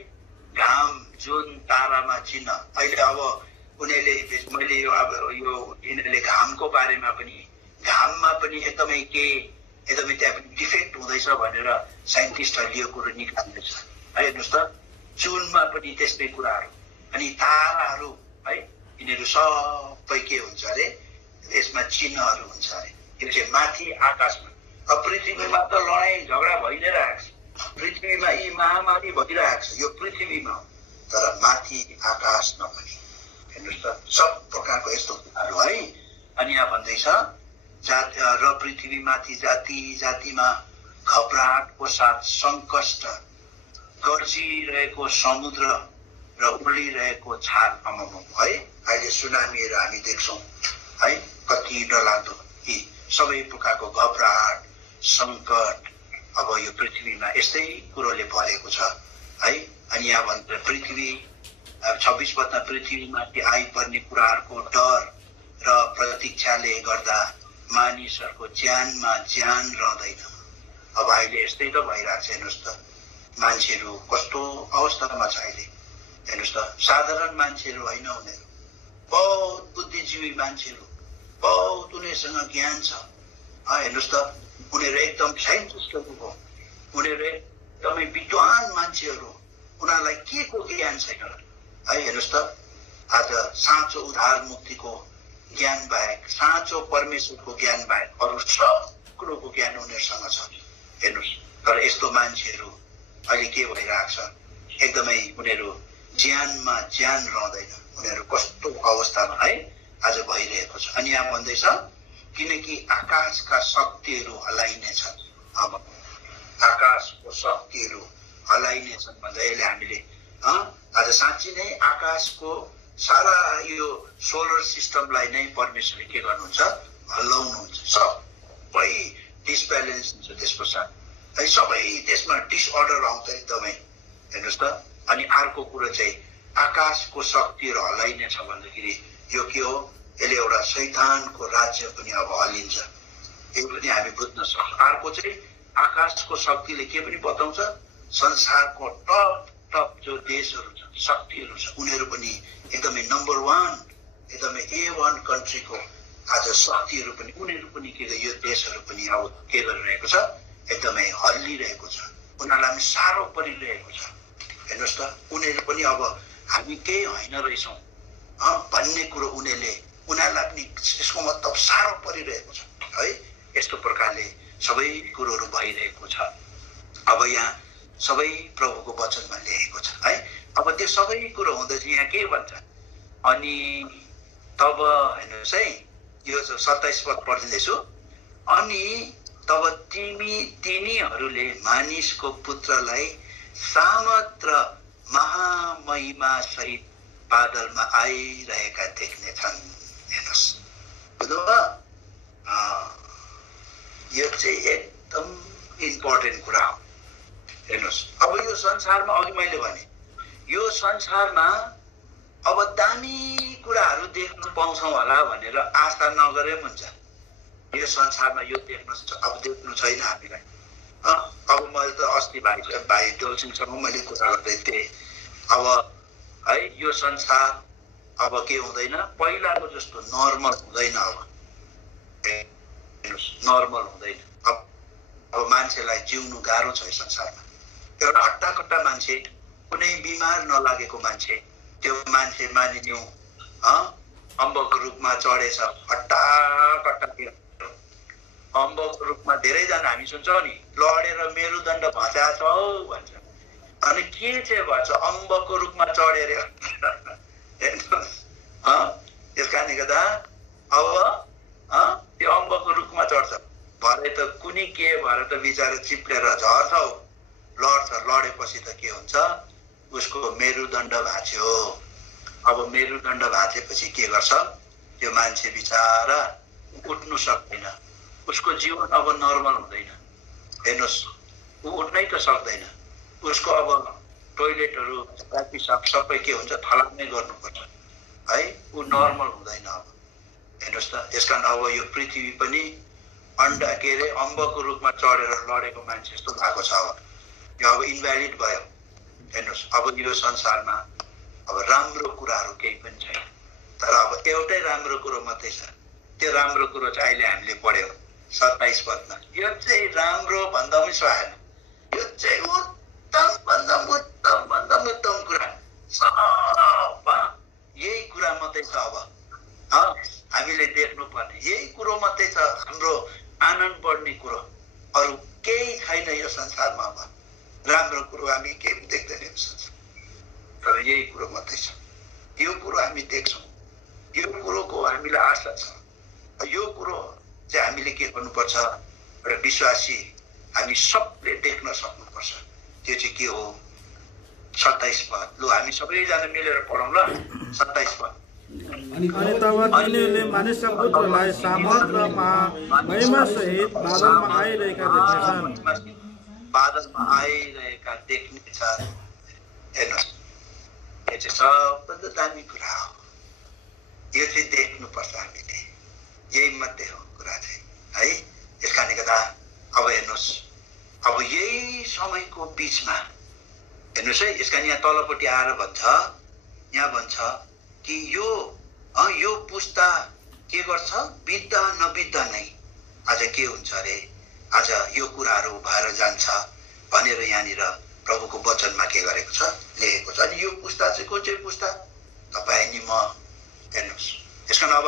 घाम जुन तारामा चिन्ह अहिले अब उनीहरूले मैले यो अब यो यिनीहरूले घामको बारेमा पनि घाममा पनि एकदमै त्यहाँ पनि डिफेक्ट हुँदैछ भनेर साइन्टिस्टहरूले यो कुरो निकाल्दैछ है। हेर्नुहोस् त जुनमा पनि त्यस्तै कुराहरू अनि ताराहरू है यिनीहरू सबै के हुन्छ अरे यसमा चिन्हहरू हुन्छ अरे। यो चाहिँ माथि आकाशमा। अब पृथ्वीमा त लडाइँ झगडा भइ नै रहेको छ पृथ्वीमा यी महामारी भइरहेको छ यो पृथ्वीमा तर माथि आकाशमा पनि हेर्नुहोस् त सब प्रकारको यस्तो कुराहरू है। अनि यहाँ भन्दैछ र पृथ्वीमाथि जाति जातिमा घबराहटको साथ सङ्कष्ट गर्जिरहेको समुद्र र उर्लिरहेको छाल है अहिले सुनामीहरू हामी देख्छौँ है कति डरलाग्दो यी सबै प्रकारको घबराहट सङ्कट अब यो पृथ्वीमा यस्तै कुरोले भरेको छ है अनि यहाँ भन्दा पृथ्वी 26 पदमा पृथ्वीमाथि आइपर्ने कुराहरूको डर र प्रतीक्षाले गर्दा मानिसहरूको ज्यानमा ज्यान रहँदैन। अब अहिले यस्तै त भइरहेको छ। हेर्नुहोस् त मान्छेहरू कस्तो अवस्थामा छ अहिले। हेर्नुहोस् त साधारण मान्छेहरू होइन उनीहरू बहुत बुद्धिजीवी मान्छेहरू बहुत उनीहरूसँग ज्ञान छ। हेर्नुहोस् त उनीहरू एकदम साइन्टिस्टहरू हो उनीहरू एकदमै विद्वान मान्छेहरू उनीहरूलाई के को ज्ञान छैन है। हेर्नुहोस् त आज साँचो उद्धार मुक्तिको ज्ञान बाहेक साँचो परमेश्वरको ज्ञान बाहेक अरू सब कुरोको ज्ञान उनीहरूसँग छ। हेर्नुहोस् तर यस्तो मान्छेहरू अहिले के भइरहेको छ एकदमै उनीहरू ज्यानमा ज्यान रहँदैन। उनीहरू कस्तो अवस्थामा है आज भइरहेको छ। अनि यहाँ भन्दैछ किनकि आकाशका शक्तिहरू हल्लाइनेछन्। अब आकाशको शक्तिहरू हल्लाइनेछन् भन्दा यसले हामीले आज साँच्ची नै आकाशको सारा यो सोलर सिस्टमलाई नै परमेश्वरले के गर्नुहुन्छ हल्लाउनुहुन्छ। सबै डिसब्यालेन्स हुन्छ त्यस पश्चात है सबै त्यसमा डिसअर्डर आउँछ एकदमै। हेर्नुहोस् त अनि अर्को कुरो चाहिँ आकाशको शक्तिहरू हल्लाइनेछ भन्दाखेरि यो के हो यसले एउटा शैतानको राज्य पनि अब हल्लिन्छ। यो पनि हामी बुझ्न सक्छौँ। अर्को चाहिँ आकाशको शक्तिले के पनि बताउँछ संसारको टप टप जो देशहरू छ शक्तिहरू छ उनीहरू पनि एकदमै नम्बर 1 एकदमै A1 कन्ट्रीको आज शक्तिहरू पनि उनीहरू पनि के यो देशहरू पनि अब के गरिरहेको छ एकदमै हल्लिरहेको छ। उनीहरूलाई पनि साह्रो परिरहेको छ। हेर्नुहोस् त उनीहरू पनि अब हामी केही होइन रहेछौँ भन्ने कुरो उनीहरूलाई पनि यसको मतलब साह्रो परिरहेको छ है। यस्तो प्रकारले सबै कुरोहरू भइरहेको छ। अब यहाँ सबै प्रभुको वचनमा लेखेको छ है। अब त्यो सबै कुरो हुँदा चाहिँ यहाँ के भन्छ अनि तब हेर्नुहोस् है यो 27 पद पढ्दैछु। अनि तब तिनीहरूले मानिसको पुत्रलाई सामर्थ र महामहिमा सहित बादलमा आइरहेका देख्नेछन्। हेर्नुहोस् बुझ्नुभयो यो चाहिँ एकदम इम्पोर्टेन्ट कुरा हो। हेर्नुहोस् अब यो संसारमा अघि मैले भने यो संसारमा अब दामी कुराहरू देख्न पाउँछौँ होला भनेर आशा नगरे पनि हुन्छ। यो संसारमा यो देख्नु छैन हामीलाई। अब मैले त अस्ति भाइ डोल्सिनसँग मैले कुरा गर्दै थिएँ। अब है यो संसार अब के हुँदैन पहिलाको जस्तो नर्मल हुँदैन। अब हेर्नुहोस् नर्मल हुँदैन। अब मान्छेलाई जिउनु गाह्रो छ यो संसारमा। एउटा हट्टाकट्टा मान्छे कुनै बिमार नलागेको मान्छे त्यो मान्छे मानिन्यौ अम्बको रुखमा चढेछ हट्टाकट्टा अम्बको रुखमा धेरैजना हामी सुन्छौँ नि लडेर मेरुदण्ड भँचाछ भन्छ। अनि के चाहिँ भन्छ अम्बको रुखमा चढेर त्यस कारणले गर्दा अब त्यो अम्बको रुखमा चढ्छ भरे त कुनै के भएर त बिचारा चिप्लेर झर्छ लड्छ। लडेपछि त के हुन्छ उसको मेरुदण्ड भाँच्यो। अब मेरुदण्ड भाँचेपछि के गर्छ त्यो मान्छे बिचारा उठ्नु सक्दैन। उसको जीवन अब नर्मल हुँदैन। हेर्नुहोस् ऊ उठ्नै त सक्दैन। उसको अब टोइलेटहरू पिसाब सबै के हुन्छ थलामै गर्नुपर्छ है। ऊ नर्मल हुँदैन अब। हेर्नुहोस् त त्यस कारण अब यो पृथ्वी पनि अन्डा के अरे अम्बको रुखमा चढेर लडेको मान्छे जस्तो भएको छ। अब यो अब इन्भ्यालिड भयो। हेर्नुहोस् अब यो संसारमा अब राम्रो कुराहरू केही पनि छैन। तर अब एउटै राम्रो कुरो मात्रै छ। त्यो राम्रो कुरो चाहिँ अहिले हामीले पढ्यौँ 27 पदमा। यो चाहिँ राम्रो भन्दा पनि सहायन यो चाहिँ उत्तम भन्दा उत्तम कुरा यही कुरा मात्रै छ। अब हामीले देख्नुपर्ने यही कुरो मात्रै छ हाम्रो आनन्द बढ्ने कुरो। अरू केही छैन यो संसारमा। अब राम्रो कुरो हामी केही पनि देख्दैनौँ तर यही कुरो मात्रै छ। यो कुरो हामी देख्छौँ। यो कुरोको हामीलाई आशा छ। यो कुरो चाहिँ हामीले के गर्नुपर्छ एउटा विश्वासी हामी सबले देख्न सक्नुपर्छ। त्यो चाहिँ के हो 27 पद। लु हामी सबैजना मिलेर पढौँ ल। 27 पद। अनि तब तिनीहरूले मानिसका पुत्रलाई सामर्थ र महिमा सहित बादलमा आइरहेका देख्नेछन्। बादलमा आइरहेका देख्नेछ। हेर्नुहोस्, यो चाहिँ सबभन्दा दामी कुरा हो। यो चाहिँ देख्नुपर्छ हामीले। यही मात्रै हो कुरा चाहिँ है। त्यस कारणले गर्दा अब हेर्नुहोस्, अब यही समयको बिचमा हेर्नुहोस् है, यसका यहाँ तलपट्टि आएर भन्छ, यहाँ भन्छ कि यो पुस्ता के गर्छ, बित्दा नबित्दा नै आज के हुन्छ अरे, आज यो कुराहरू भएर जान्छ भनेर यहाँनिर प्रभुको वचनमा के गरेको छ, लेखेको छ। अनि यो पुस्ता चाहिँ कुन चाहिँ पुस्ता? तपाईँ अनि म। हेर्नुहोस्, त्यस कारण अब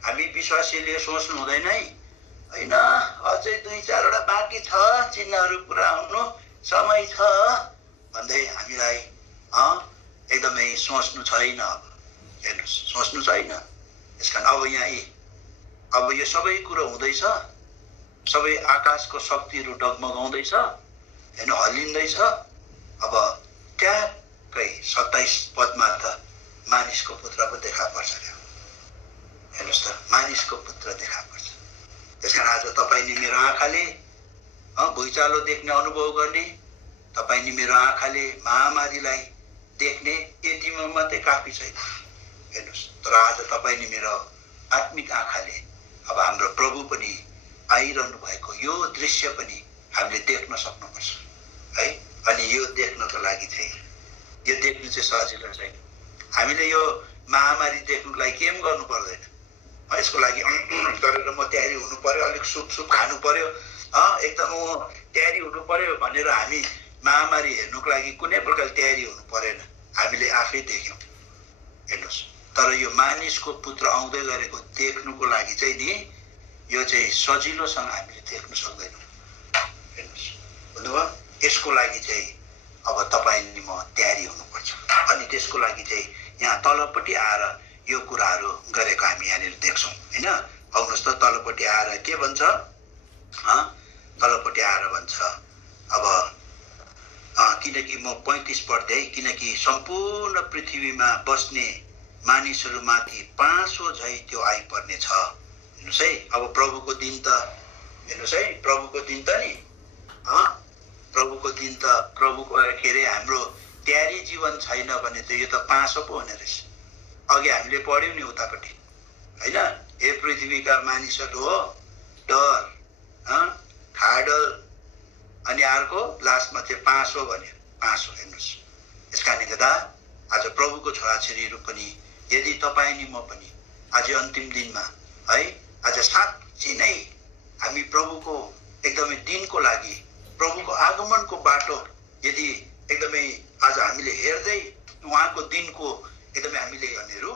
हामी विश्वासीले सोच्नु हुँदैन है, होइन अझै 2-4वटा बाँकी छ, चिन्हहरू पुरा हुनु समय छ भन्दै हामीलाई एकदमै सोच्नु छैन। अब हेर्नुहोस्, सोच्नु छैन। त्यस कारण अब अब यो सबै कुरो हुँदैछ, सबै आकाशको शक्तिहरू डगमगाउँदैछ, हेर्नु हल्लिँदैछ। अब ट्याक्कै 27 पदमा त मानिसको पुत्र पो देखा पर्छ। हेर्नुहोस् त, मानिसको पुत्र देखा पर्छ। त्यस कारण आज तपाईँ नि मेरो आँखाले भुइँचालो देख्ने अनुभव गर्ने, तपाईँ नि मेरो आँखाले महामारीलाई देख्ने यतिमा मात्रै काफी छैन। हेर्नुहोस्, तर आज तपाईँ नि मेरो आत्मिक आँखाले अब हाम्रो प्रभु पनि आइरहनु भएको यो दृश्य पनि हामीले देख्न सक्नुपर्छ है। अनि यो देख्नको लागि चाहिँ, यो देख्नु चाहिँ सजिलो छैन। हामीले यो महामारी देख्नुको लागि के पनि गर्नु पर्दैन। यसको लागि गरेर म तयारी हुनु पर्यो, अलिक सुप खानु पर्यो, एकदम तयारी हुनु पर्यो भनेर हामी महामारी हेर्नुको लागि कुनै प्रकारले तयारी हुनु परेन। हामीले आफै देख्यौँ। हेर्नुहोस्, तर यो मानिसको पुत्र आउँदै गरेको देख्नुको लागि चाहिँ नि यो चाहिँ सजिलोसँग हामीले देख्नु सक्दैनौँ। हेर्नुहोस्, बुझ्नुभयो? यसको लागि चाहिँ अब तपाईँ नि म तयारी हुनुपर्छ। अनि त्यसको लागि चाहिँ यहाँ तलपट्टि आएर यो कुराहरू गरेको हामी यहाँनिर देख्छौँ होइन। आउनुहोस् त, तलपट्टि आएर के भन्छ, तलपट्टि आएर भन्छ अब किनकि म 35 पढ्दै, किनकि सम्पूर्ण पृथ्वीमा बस्ने मानिसहरूमाथि पाँचो झै त्यो आइपर्ने छ। हेर्नुहोस् है, अब प्रभुको दिन त हेर्नुहोस् है, प्रभुको दिन त नि प्रभुको दिन त प्रभुको के अरे हाम्रो तयारी जीवन छैन भने त यो त पाँचो पो हुने रहेछ। अघि हामीले पढ्यौँ नि उतापट्टि होइन, हे पृथ्वीका मानिसहरू हो डर, खाडल, अनि अर्को लास्टमा चाहिँ पाँचो भन्यो, पाँचो। हेर्नुहोस्, यस कारणले गर्दा आज प्रभुको छोराछोरीहरू पनि, यदि तपाईँ नि म पनि आज अन्तिम दिनमा है, आज साँच्चै नै हामी प्रभुको एकदमै दिनको लागि, प्रभुको आगमनको बाटो यदि एकदमै आज हामीले हेर्दै उहाँको दिनको एकदमै हामीले गर्नेहरू,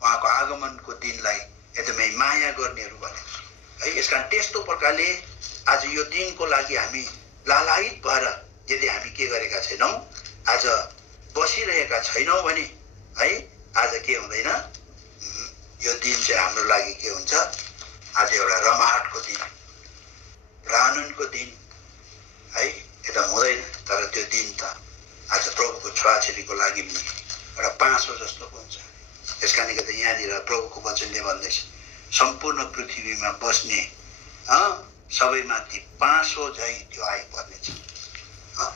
उहाँको आगमनको दिनलाई एकदमै माया गर्नेहरू भनेको है। यस कारण त्यस्तो प्रकारले आज यो दिनको लागि हामी लालायित भएर यदि हामी के गरेका छैनौँ, आज बसिरहेका छैनौँ भने है, आज के हुँदैन, यो दिन चाहिँ हाम्रो लागि के हुन्छ, आज एउटा रमाहटको दिन, आनन्दको दिन है, यता हुँदैन। तर त्यो दिन त आज प्रभुको छोराछोरीको लागि पनि एउटा पाँचो जस्तो हुन्छ। त्यस कारणले गर्दा यहाँनिर प्रभुको वचनले भन्दैछ, सम्पूर्ण पृथ्वीमा बस्ने सबैमाथि पाँचो झै त्यो आइपर्नेछ।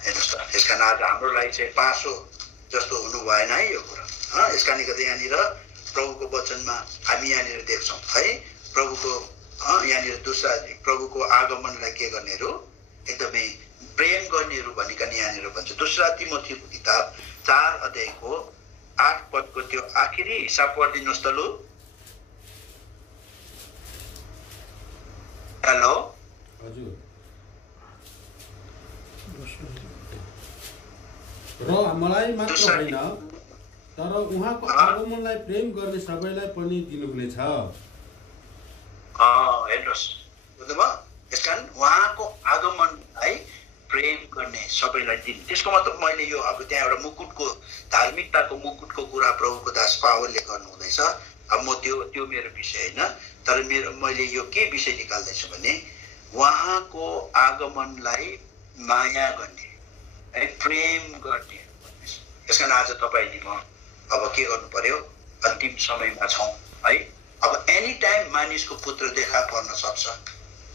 हेर्नुहोस् त, त्यस कारण आज हाम्रो लागि चाहिँ पाँचो जस्तो हुनु भएन है यो कुरा। यस कारणले गर्दा यहाँनिर प्रभुको वचनमा हामी यहाँनिर देख्छौँ है, प्रभुको यहाँनिर दूसरा प्रभुको आगमनलाई के गर्नेहरू, एकदमै प्रेम गर्नेहरू भनिकन यहाँनिर भन्छ। दूसरा तिमोथीको किताब 4 अध्यायको 8 पदको त्यो आखिरी हिसाब पढिदिनुहोस् त लु। हेलो हजुर, र मलाई मात्र होइन तर उहाँको आगमनलाई प्रेम गर्ने सबैलाई पनि दिनुहुनेछ। हेर्नुहोस्, बुझ्नुभयो? यसकारण उहाँको आगमनलाई प्रेम गर्ने सबैलाई दिन। त्यसको मतलब मैले यो अब त्यहाँ एउटा मुकुटको, धार्मिकताको मुकुटको कुरा प्रभुको दास पावलले गर्नु हुँदैछ। अब म त्यो मेरो विषय होइन, तर मैले यो के विषय निकाल्दैछु भने उहाँको आगमनलाई माया गर्ने है, प्रेम गर्ने। त्यसकारण आज तपाईँले म अब के गर्नु पर्यो, अन्तिम समयमा छौँ है। अब एनी टाइम मानिसको पुत्र देखा पर्न सक्छ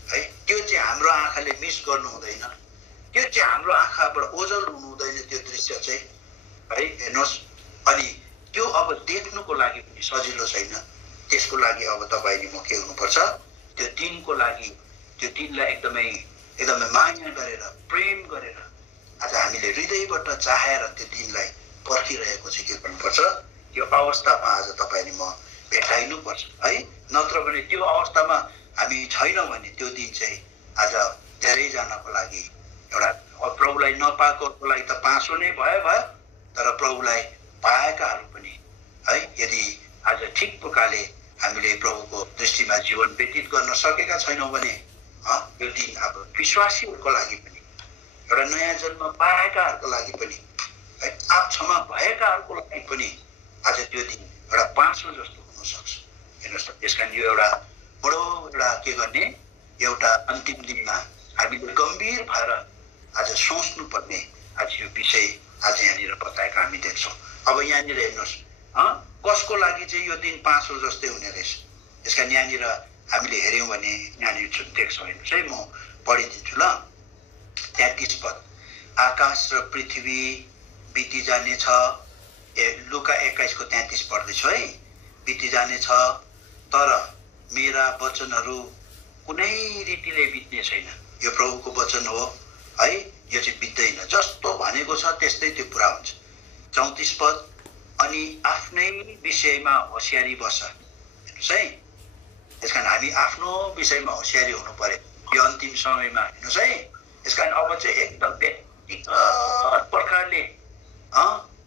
है। त्यो चाहिँ हाम्रो आँखाले मिस गर्नु हुँदैन, त्यो चाहिँ हाम्रो आँखाबाट ओझल हुनु हुँदैन त्यो दृश्य चाहिँ है। हेर्नुहोस्, अनि त्यो अब देख्नुको लागि पनि सजिलो छैन। त्यसको लागि अब तपाईँले म के गर्नुपर्छ, त्यो दिनको लागि, त्यो दिनलाई एकदमै एकदमै माया गरेर प्रेम गरेर आज हामीले हृदयबाट चाहेर त्यो दिनलाई पर्खिरहेको चाहिँ के गर्नुपर्छ, त्यो अवस्थामा आज तपाईँले म भेटाइनुपर्छ है। नत्र भने त्यो अवस्थामा हामी छैनौँ भने त्यो दिन चाहिँ आज धेरैजनाको लागि एउटा प्रभुलाई नपाएकोको लागि त पासो नै भयो, तर प्रभुलाई पाएकाहरू पनि है, यदि आज ठिक प्रकारले हामीले प्रभुको दृष्टिमा जीवन व्यतीत गर्न सकेका छैनौँ भने यो दिन अब विश्वासीहरूको लागि पनि, एउटा नयाँ जन्म पाएकाहरूको लागि पनि है, पाप क्षमा भएकाहरूको लागि पनि आज त्यो दिन एउटा पासो जस्तो हुन सक्छ। हेर्नुहोस् त, त्यसकारण यो एउटा बडो एउटा के गर्ने, एउटा अन्तिम दिनमा हामीले गम्भीर भएर आज सोच्नुपर्ने आज यो विषय आज यहाँनिर बताएका हामी देख्छौँ। अब यहाँनिर हेर्नुहोस्, कसको लागि चाहिँ यो दिन पासो जस्तै हुने रहेछ। त्यसकारण यहाँनिर हामीले हेऱ्यौँ भने यहाँनिर देख्छौँ, हेर्नुहोस् है, म पढिदिन्छु ल। 33 पद, आकाश र पृथ्वी बिति जानेछ, लुका 21 को 33 पढ्दैछु है। बिति जानेछ तर मेरा वचनहरू कुनै रीतिले बित्ने छैन। यो प्रभुको वचन हो है, यो चाहिँ बित्दैन, जस्तो भनेको छ त्यस्तै त्यो पुरा हुन्छ। 34 पद, अनि आफ्नै विषयमा होसियारी बस्छ। हेर्नुहोस् है, त्यसकारण हामी आफ्नो विषयमा होसियारी हुनु पर्यो यो अन्तिम समयमा। हेर्नुहोस् है, त्यसकारण अब चाहिँ एकदम व्यक्तिगत प्रकारले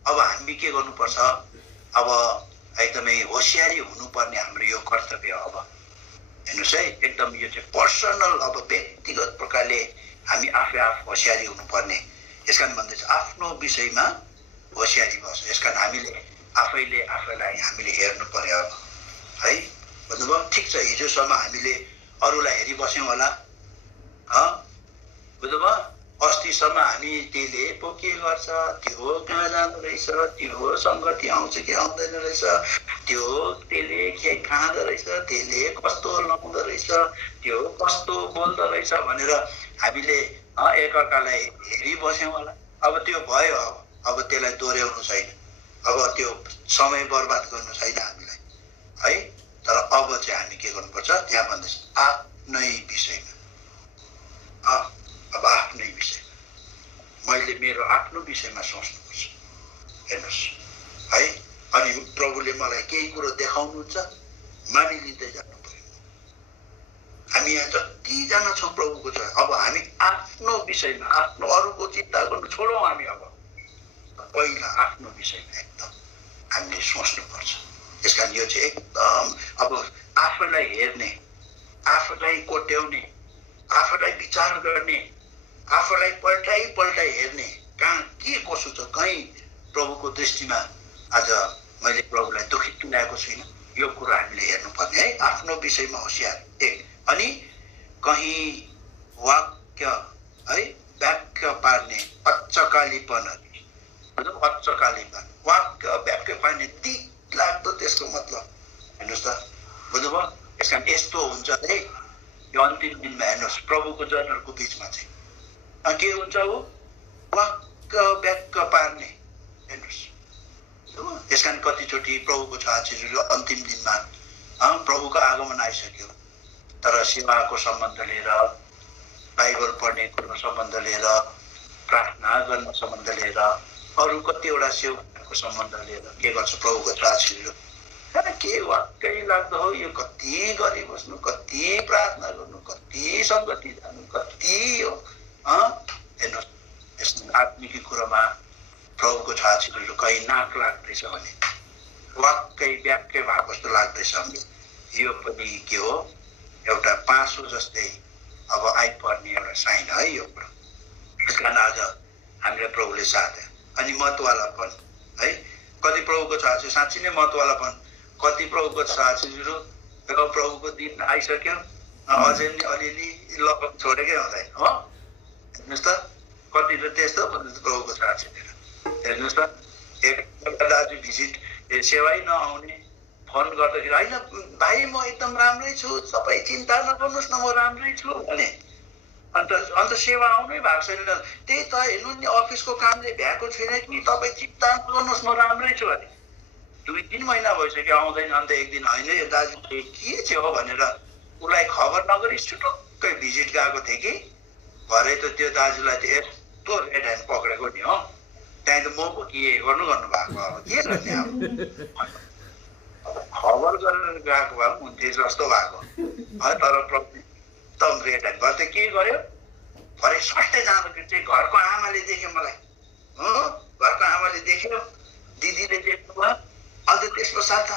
अब हामी के गर्नुपर्छ, अब एकदमै होसियारी हुनुपर्ने हाम्रो यो कर्तव्य। अब हेर्नुहोस् है, एकदम यो चाहिँ पर्सनल, अब व्यक्तिगत प्रकारले हामी आफै होसियारी हुनुपर्ने। यसकारण भन्दैछ आफ्नो विषयमा होसियारी बस्छ। यसकारण हामीले आफैले आफैलाई हामीले हेर्नु पर्यो अब है। भन्नुभयो, ठिक छ, हिजोसम्म हामीले अरूलाई हेरिबस्यौँ होला, बुझ्नुभयो, अस्तिसम्म हामी त्यसले पो के गर्छ, त्यो कहाँ जाँदो रहेछ, त्यो सङ्गति आउँछ कि आउँदैन रहेछ, त्यो त्यसले के खाँदो रहेछ, त्यसले कस्तो लाउँदो रहेछ, त्यो कस्तो बोल्दो रहेछ भनेर हामीले एकअर्कालाई हेरिबस्यौँ होला। अब त्यो भयो, अब त्यसलाई दोहोऱ्याउनु छैन, अब त्यो समय बर्बाद गर्नु छैन हामीलाई है। तर अब चाहिँ हामी के गर्नुपर्छ, त्यहाँ भन्दैछ आफ्नै विषयमा, अब आफ्नै विषयमा मैले मेरो आफ्नो विषयमा सोच्नुपर्छ। हेर्नुहोस् है, अनि प्रभुले मलाई केही कुरो देखाउनुहुन्छ, मानिलिँदै जानु पर्यो। हामी यहाँ जतिजना छौँ प्रभुको छ, अब हामी आफ्नो विषयमा, आफ्नो अरूको चिन्ता गर्नु छोडौँ। हामी अब पहिला आफ्नो विषयमा एकदम हामीले सोच्नुपर्छ। त्यसकारण यो चाहिँ एकदम अब आफूलाई हेर्ने, आफूलाई कोट्याउने, आफूलाई विचार गर्ने, आफूलाई पल्टाइ हेर्ने, कहाँ के कसो छ, कहीँ प्रभुको दृष्टिमा आज मैले प्रभुलाई दुखित तुल्याएको छुइनँ, यो कुरा हामीले हेर्नुपर्ने है। आफ्नो विषयमा होसियार एक, अनि कहीँ वाक्य है व्याख्या पार्ने अचकालीपन, वाक्य व्याख्या पार्ने दिक लाग्दो, त्यसको मतलब हेर्नुहोस् त, बुझ्नुभयो। यसकारण यस्तो हुन्छ है यो अन्तिम दिनमा। हेर्नुहोस्, प्रभुको जनहरूको बिचमा चाहिँ के हुन्छ, हो वाक्य व्याख्या पार्ने। हेर्नुहोस्, यसकारण कतिचोटि प्रभुको छोराछोरीहरू अन्तिम दिनमा प्रभुको आगमन आइसक्यो, तर सेवाको सम्बन्ध लिएर, बाइबल पढ्ने कुरो सम्बन्ध लिएर, प्रार्थना गर्न सम्बन्ध लिएर, अरू कतिवटा सेवाको सम्बन्ध लिएर के गर्छ प्रभुको छोराछोरीहरू, के वाक्कै लाग्दो हो, यो कति गरिबस्नु, कति प्रार्थना गर्नु, कति सङ्गति जानु, कति हो। हेर्नुहोस्, यस आत्मिक कुरोमा प्रभुको छोराछोरीहरू कहीँ नाक लाग्दैछ भने, वाक्कै व्याख्या भएको जस्तो लाग्दैछ भने, यो पनि के हो, एउटा पासो जस्तै अब आइपर्ने एउटा साइन है यो कुरो। त्यसकारण आज हामीले प्रभुले साथ अनि महत्त्ववालापन है, कति प्रभुको छोराछोरी साँच्ची नै महत्त्ववालापन, कति प्रभुको छोराछोरीहरू प्रभुको दिन आइसक्यो अझै नि अलिअलि लगभग छोडेकै हुँदैन हो। हेर्नुहोस् त, कति त त्यस्तो प्रभुको छोराछोरीहरू। हेर्नुहोस् त, दाजु भिजिट सेवै नआउने फोन गर्दाखेरि होइन भाइ म एकदम राम्रै छु सबै चिन्ता नगर्नुहोस् न म राम्रै छु भने अन्त सेवा आउनै भएको छैन त्यही त हेर्नु नि अफिसको कामले भ्याएको छैन कि तपाईँ चिन्ता नगर्नुहोस् म राम्रै छु भने 2-3 महिना भइसक्यो आउँदैन अन्त एक दिन होइन यो दाजु के चाहिँ हो भनेर उसलाई खबर नगरी सुटुक्कै भिजिट गएको थिएँ कि भरे त त्यो दाजुलाई त यस्तो रेड ह्यान्ड पक्रेको नि हो त्यहाँ त म पो के गर्नु भएको अब के गर्ने अब खबर गरेर गएको भए पनि हुन्थ्यो जस्तो भएको तर एकदम रेड ह्यान्ड भरे त के गर्यो भरे सट्टै जाँदाखेरि चाहिँ घरको आमाले देख्यो मलाई हो घरको आमाले देख्यो दिदीले देख्नुभयो अन्त त्यस पश्चात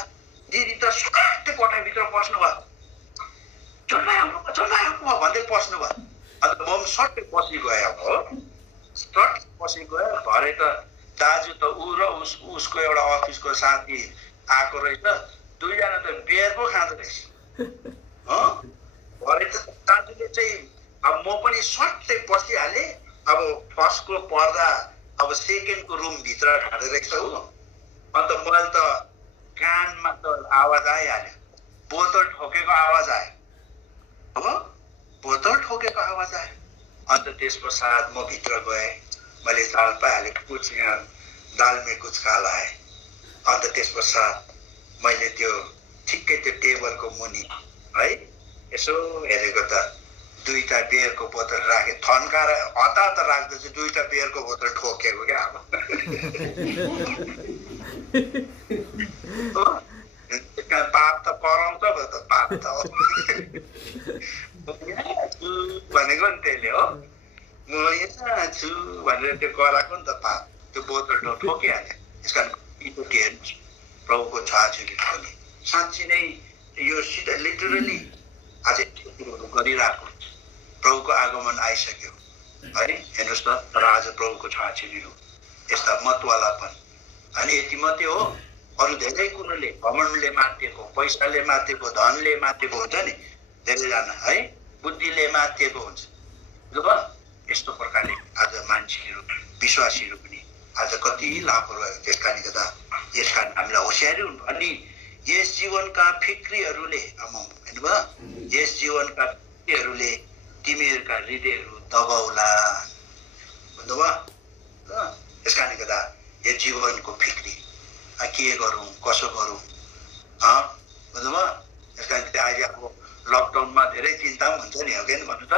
दिदी त सट्टै कोठाभित्र पस्नुभयो चल्लायो भन्दै पस्नुभयो अन्त म पनि सट्टै पछि गएँ अब हो सट्टै पछि गयो भरे त दाजु त ऊ र उसको एउटा अफिसको साथी आएको रहेछ दुईजना त बियर पो खाँदो रहेछ हो भरे त दाजुले चाहिँ अब म पनि सट्टै पसिहालेँ अब फर्स्टको पर्दा अब सेकेन्डको रुमभित्र खाँदो रहेछ हो अन्त मैले त कानमा त आवाज आइहाल्यो बोतल ठोकेको आवाज आयो हो बोतल ठोकेको आवाज आयो अन्त त्यस पश्चात म भित्र गएँ मैले दाल पाइहालेँ कुछ दाल में कुछ खा लाएँ अन्त त्यस पश्चात मैले त्यो ठिक्कै त्यो टेबलको मुनि है यसो हेरेको त 2टा बियरको बोतल राखेँ थन्काएर हतार राख्दैछु 2टा बियरको बोतल ठोकेको क्या अब पाप त कराउँछ त पाप त भनेको नि त्यसले हो म यहाँ छु भनेर त्यो कराएको नि त पाप त्यो बोतल ठोकिहाल्यो यस कारण प्रभुको छाछुरी पनि साँच्ची नै यो सिधा लिटरली आज कुरोहरू गरिरहेको प्रभुको आगमन आइसक्यो है हेर्नुहोस् त तर आज प्रभुको छाछुरी हो यस्ता मतवालापन अनि यति मात्रै हो अरू धेरै कुरोले घमण्डले मातिएको पैसाले मातिएको धनले मातिएको हुन्छ नि धेरैजना है बुद्धिले मातिएको हुन्छ बुझ्नुभयो यस्तो प्रकारले आज मान्छेहरू विश्वासीहरू पनि आज कति लापरवाही त्यस कारणले गर्दा यस कारण हामीलाई होसियारी हुनु अनि यस जीवनका फिक्रीहरूले हेर्नुभयो यस जीवनका फिक्रीहरूले तिमीहरूका हृदयहरू दबाउला बुझ्नुभयो यस कारणले गर्दा यो जीवनको फिक्री के गरौँ कसो गरौँ बुझ्नुभयो यस कारण अहिले अब लकडाउनमा धेरै चिन्ता पनि हुन्छ नि हो कि भन्नु त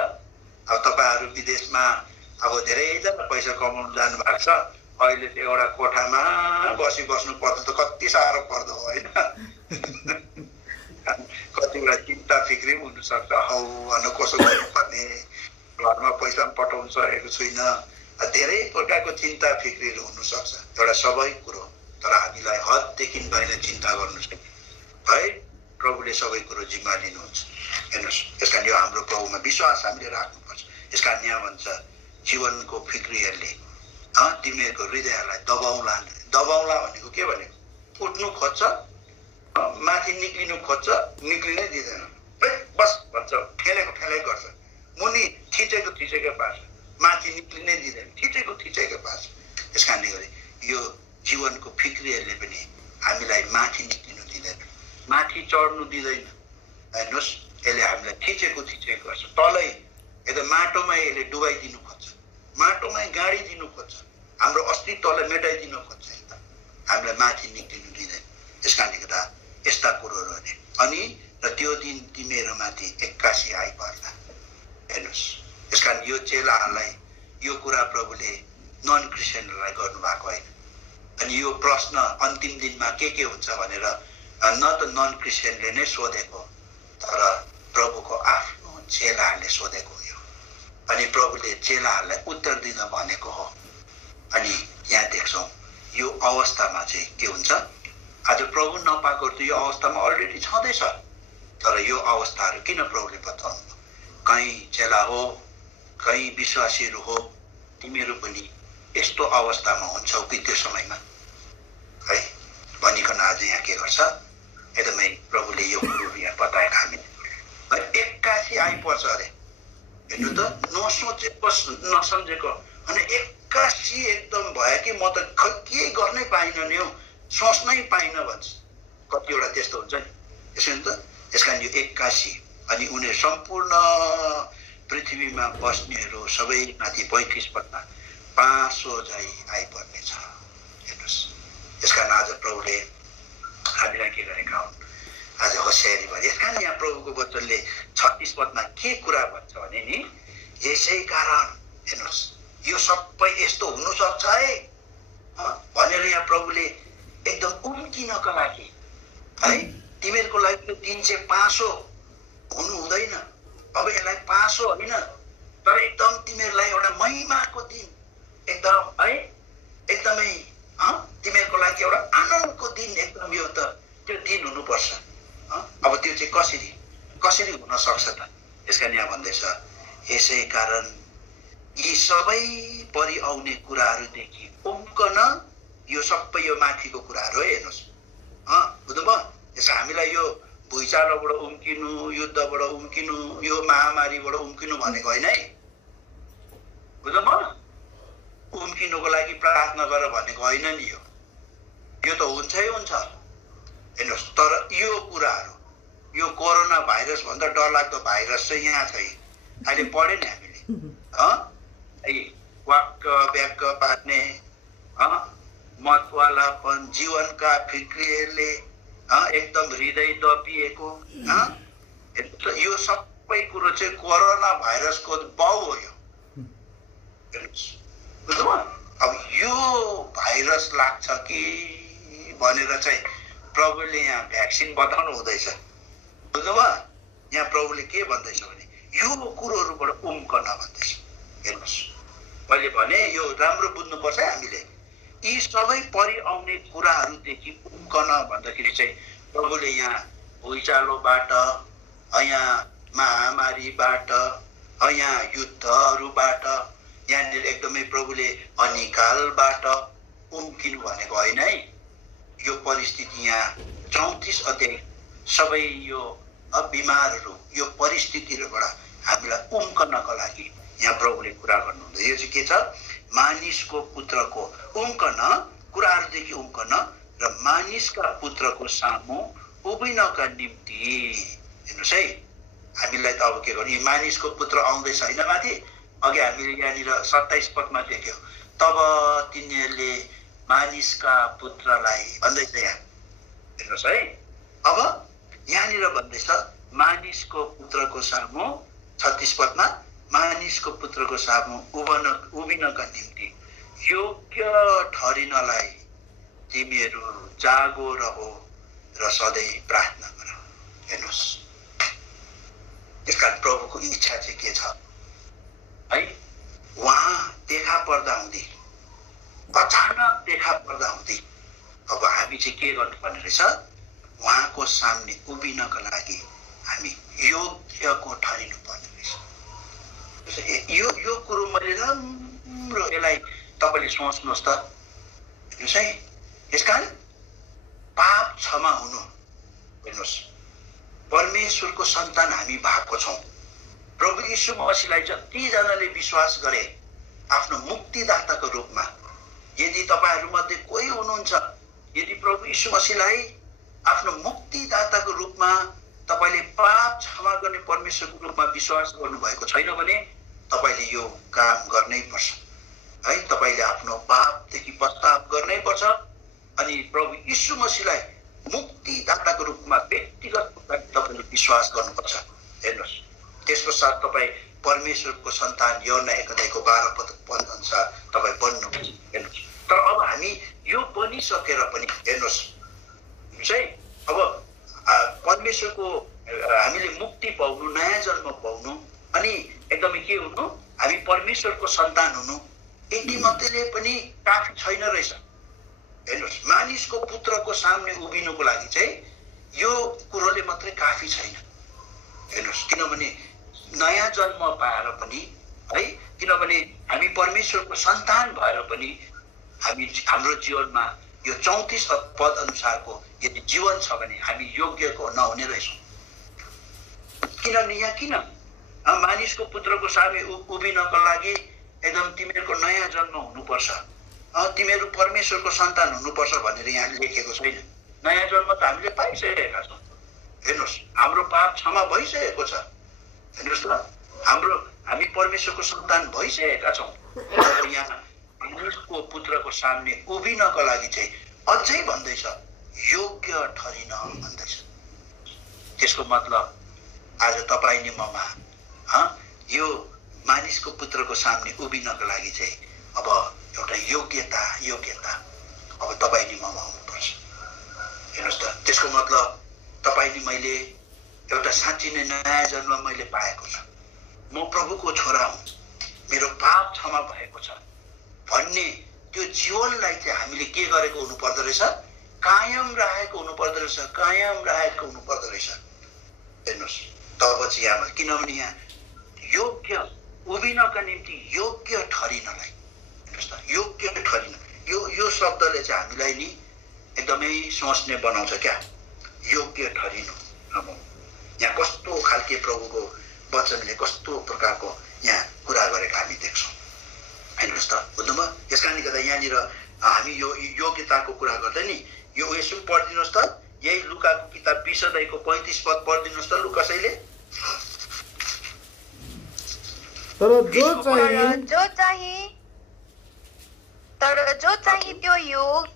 अब तपाईँहरू विदेशमा अब धेरैजना पैसा कमाउनु जानु भएको छ अहिले त्यो एउटा कोठामा बस्नु पर्दा त कति साह्रो पर्दो होइन कतिवटा चिन्ता फिक्री पनि हुनसक्छ हौ भन कसो गर्नुपर्ने घरमा पैसा पनि पठाउनु सकेको छुइनँ धेरै प्रकारको चिन्ता फिक्रीहरू हुनसक्छ एउटा स्वाभाविक कुरो तर हामीलाई हददेखि बाहिर चिन्ता गर्नुहोस् है प्रभुले सबै कुरो जिम्मा लिनुहुन्छ हेर्नुहोस् यस कारण यो हाम्रो प्रभुमा विश्वास हामीले राख्नुपर्छ यस कारण यहाँ भन्छ जीवनको फिक्रीहरूले तिमीहरूको हृदयहरूलाई दबाउला भनेको के भनेको उठ्नु खोज्छ माथि निक्लिनु खोज्छ निक्लिनै दिँदैन बस भन्छ ठेलेको गर्छ मुनि थिचेको पार्छ माथि निक्लिनै दिँदैन थिचेको पार्छ त्यस कारणले गरी यो जीवनको फिक्रीहरूले पनि हामीलाई माथि निक्लिनु दिँदैन माथि चढ्नु दिँदैन हेर्नुहोस् यसले हामीलाई थिचेको गर्छ तलै यता माटोमा यसले डुबाइदिनु खोज्छ माटोमै गाडिदिनु खोज्छ हाम्रो अस्तित्वलाई मेटाइदिनु खोज्छ हामीलाई माथि निक्लिनु दिँदैन यस कारणले गर्दा यस्ता कुरोहरू अनि र त्यो दिन तिमीहरूमाथि 81 आइपर्ला हेर्नुहोस् यस कारण यो चेलाहरूलाई यो कुरा प्रभुले नन क्रिस्चियनहरूलाई गर्नुभएको होइन अनि यो प्रश्न अन्तिम दिनमा के हुन्छ भनेर न त नन क्रिस्चियनले नै सोधेको तर प्रभुको आफ्नो चेलाहरूले सोधेको हो अनि प्रभुले चेलाहरूलाई उत्तर दिन भनेको हो अनि यहाँ देख्छौँ यो अवस्थामा चाहिँ के हुन्छ आज प्रभु नपाएको त यो अवस्थामा अलरेडी छँदैछ तर यो अवस्थाहरू किन प्रभुले बताउनु कहीँ चेला हो कहीँ विश्वासीहरू हो तिमीहरू पनि यस्तो अवस्थामा हुन्छौ कि त्यो समयमा है भनिकन आज यहाँ के गर्छ एकदमै प्रभुले यो कुरो यहाँ बताएका हामीले 81 आइपर्छ अरे हेर्नु त नसोचेको नसम्झेको अनि एक्कासी एकदम भयो कि म त केही गर्नै पाइनँ नि हौ, सोच्नै पाइनँ भन्छ। कतिवटा त्यस्तो हुन्छ नि। त्यस कारण यो एक्कासी अनि उनीहरू सम्पूर्ण पृथ्वीमा बस्नेहरू सबै माथि 35 पदमा पासो झै आइपर्नेछ। हेर्नुहोस्, त्यस कारण आज प्रभुले हामीलाई के गरेका हुन्, आज होसियारी भयो। यस कारण यहाँ प्रभुको वचनले 36 पदमा के कुरा भन्छ भने नि, यसै कारण हेर्नुहोस् यो सबै यस्तो हुनसक्छ है भनेर यहाँ प्रभुले एकदम उम्किनको लागि है, तिमीहरूको लागि त्यो दिन चाहिँ पासो हुनु हुँदैन, अब यसलाई पासो होइन तर एकदम तिमीहरूलाई एउटा महिमाको दिन, एकदम है एकदमै तिमीहरूको लागि एउटा आनन्दको दिन, एकदम यो त त्यो दिन हुनुपर्छ। अब त्यो चाहिँ कसरी हुन सक्छ त? यसका यहाँ भन्दैछ, यसै कारण यी सबै परि आउने कुराहरूदेखि उम्कन, यो सबै यो माथिको कुराहरू है। हेर्नुहोस् बुझ्नुभयो? यसो हामीलाई यो भुइँचालोबाट उम्किनु, युद्धबाट उम्किनु, यो महामारीबाट उम्किनु भनेको होइन है, बुझ्नुभयो? उम्किनुको लागि प्रार्थना गर भनेको होइन नि, यो त हुन्छै हुन्छ। हेर्नुहोस्, तर यो कुराहरू, यो कोरोना भाइरस भन्दा डरलाग्दो भाइरस चाहिँ यहाँ छ। अहिले पढ्यो नि हामीले, वाक्क व्याक्क पार्ने, मतवालापन, जीवनका फिक्रीहरूले एकदम हृदय दबिएको, यो सबै कुरो चाहिँ कोरोना भाइरसको बाउ हो यो। बुझ्नुभयो? अब यो भाइरस लाग्छ कि भनेर चाहिँ प्रभुले यहाँ भ्याक्सिन बताउनु हुँदैछ। बुझ्नुभयो? यहाँ प्रभुले के भन्दैछ भने यो कुरोहरूबाट उम्कन भन्दैछ। हेर्नुहोस्, मैले भने यो राम्रो बुझ्नुपर्छ हामीले। यी सबै परि आउने कुराहरूदेखि उम्कन भन्दाखेरि चाहिँ प्रभुले यहाँ भुइँचालोबाट, यहाँ महामारीबाट, यहाँ युद्धहरूबाट, यहाँनिर एकदमै प्रभुले अनिकालबाट उम्किनु भनेको होइन है। यो परिस्थिति यहाँ 34 अध्याय सबै यो बिमारहरू, यो परिस्थितिहरूबाट हामीलाई उम्कनको लागि यहाँ प्रभुले कुरा गर्नुहुन्छ। यो चाहिँ के छ? मानिसको पुत्रको उम्कन, कुराहरूदेखि उम्कन र मानिसका पुत्रको सामु उभिनका निम्ति। हेर्नुहोस् है, हामीलाई त अब के गर्नु, मानिसको पुत्र आउँदैछ होइन माथि। अघि हामीले यहाँनिर 27 पदमा देख्यौँ, तब तिनीहरूले मानिसका पुत्रलाई भन्दैछ यहाँ। हेर्नुहोस् है, अब यहाँनिर भन्दैछ मानिसको पुत्रको सामु, 36 पदमा मानिसको पुत्रको सामु उभिनका निम्ति योग्य ठहरिनलाई तिमीहरू जागो रहो र सधैँ प्रार्थना गर। हेर्नुहोस्, त्यसकारण प्रभुको इच्छा चाहिँ के छ है, उहाँ देखा पर्दा हुँदै, अचानक देखा पर्दा हुँदै अब हामी चाहिँ के गर्नुपर्ने रहेछ, उहाँको सामने उभिनको लागि हामी योग्यको ठहरिनु पर्ने रहेछ। यो कुरो मैले राम्रो यसलाई तपाईँले सोच्नुहोस् त। हेर्नुहोस् है, यसकारण पाप क्षमा हुनु, हेर्नुहोस् परमेश्वरको सन्तान हामी भएको छौँ। प्रभु यीशु मसीहलाई जतिजनाले विश्वास गरे आफ्नो मुक्तिदाताको रूपमा, यदि तपाईँहरूमध्ये कोही हुनुहुन्छ, यदि प्रभु यीशु मसीहलाई आफ्नो मुक्तिदाताको रूपमा तपाईँले पाप क्षमा गर्ने परमेश्वरको रूपमा विश्वास गर्नुभएको छैन भने तपाईँले यो काम गर्नै पर्छ है। तपाईँले आफ्नो पापदेखि पश्चाताप गर्नै पर्छ अनि प्रभु यीशु मसीहलाई मुक्तिदाताको रूपमा व्यक्तिगत रूपमा तपाईँले विश्वास गर्नुपर्छ। हेर्नुहोस्, त्यसको साथ तपाईँ परमेश्वरको सन्तान यूहन्ना 1 अध्यायको 12 पद अनुसार तपाईँ बन्नुहुन्छ। हेर्नुहोस्, तर अब हामी यो बनिसकेर पनि हेर्नुहोस् है, अब परमेश्वरको हामीले मुक्ति पाउनु, नयाँ जन्म पाउनु अनि एकदमै के हुनु, हामी परमेश्वरको सन्तान हुनु, यति मात्रैले पनि काफी छैन रहेछ। हेर्नुहोस्, मानिसको पुत्रको सामने उभिनुको लागि चाहिँ यो कुरोले मात्रै काफी छैन। हेर्नुहोस्, किनभने नयाँ जन्म पाएर पनि है, किनभने हामी परमेश्वरको सन्तान भएर पनि हाम्रो जीवनमा यो 34 पद अनुसारको यदि जीवन छ भने हामी योग्यको नहुने रहेछौँ। किनभने यहाँ किन मानिसको पुत्रको सामने उभिनको लागि एकदम तिमीहरूको नयाँ जन्म हुनुपर्छ, तिमीहरू परमेश्वरको सन्तान हुनुपर्छ भनेर यहाँ लेखेको छैन। नयाँ जन्म त हामीले पाइसकेका छौँ। हेर्नुहोस्, हाम्रो पाप क्षमा भइसकेको छ। हेर्नुहोस् त, हामी परमेश्वरको सन्तान भइसकेका छौँ। तर यहाँ मानिसको पुत्रको सामने उभिनको लागि चाहिँ अझै भन्दैछ योग्य ठहरिन भन्दैछ। त्यसको मतलब आज तपाईँ नि ममा यो मानिसको पुत्रको सामने उभिनको लागि चाहिँ अब एउटा योग्यता अब तपाईँ नि ममा हुनुपर्छ। हेर्नुहोस् त, त्यसको मतलब तपाईँ नि मैले एउटा साँच्ची नै नयाँ जन्म मैले पाएको छ, म प्रभुको छोरा हुँ, मेरो पाप क्षमा भएको छ भन्ने त्यो जीवनलाई चाहिँ हामीले के गरेको हुनु पर्दो रहेछ? कायम राखेको हुनु पर्दो रहेछ, कायम राखेको हुनु पर्दो रहेछ। हेर्नुहोस्, तब चाहिँ यहाँ किनभने यहाँ योग्य उभिनका निम्ति योग्य ठहरिनलाई, हेर्नुहोस् त, योग्य ठहरिन, यो शब्दले चाहिँ हामीलाई नि एकदमै सोच्ने बनाउँछ क्या। योग्य ठहरिनु, अब यहाँ कस्तो खालके प्रभुको वचनले कस्तो प्रकारको यहाँ कुरा गरेको हामी देख्छौँ। हेर्नुहोस् त, बुझ्नुभयो? यस कारणले गर्दा यहाँनिर हामी यो योग्यताको कुरा गर्दा नि यो यसो पढिदिनुहोस् त, यही लुकाको किताब 20 अध्यायको 35 पद पढिदिनुहोस् त लु कसैले। तर जो चाहिँ त्यो योग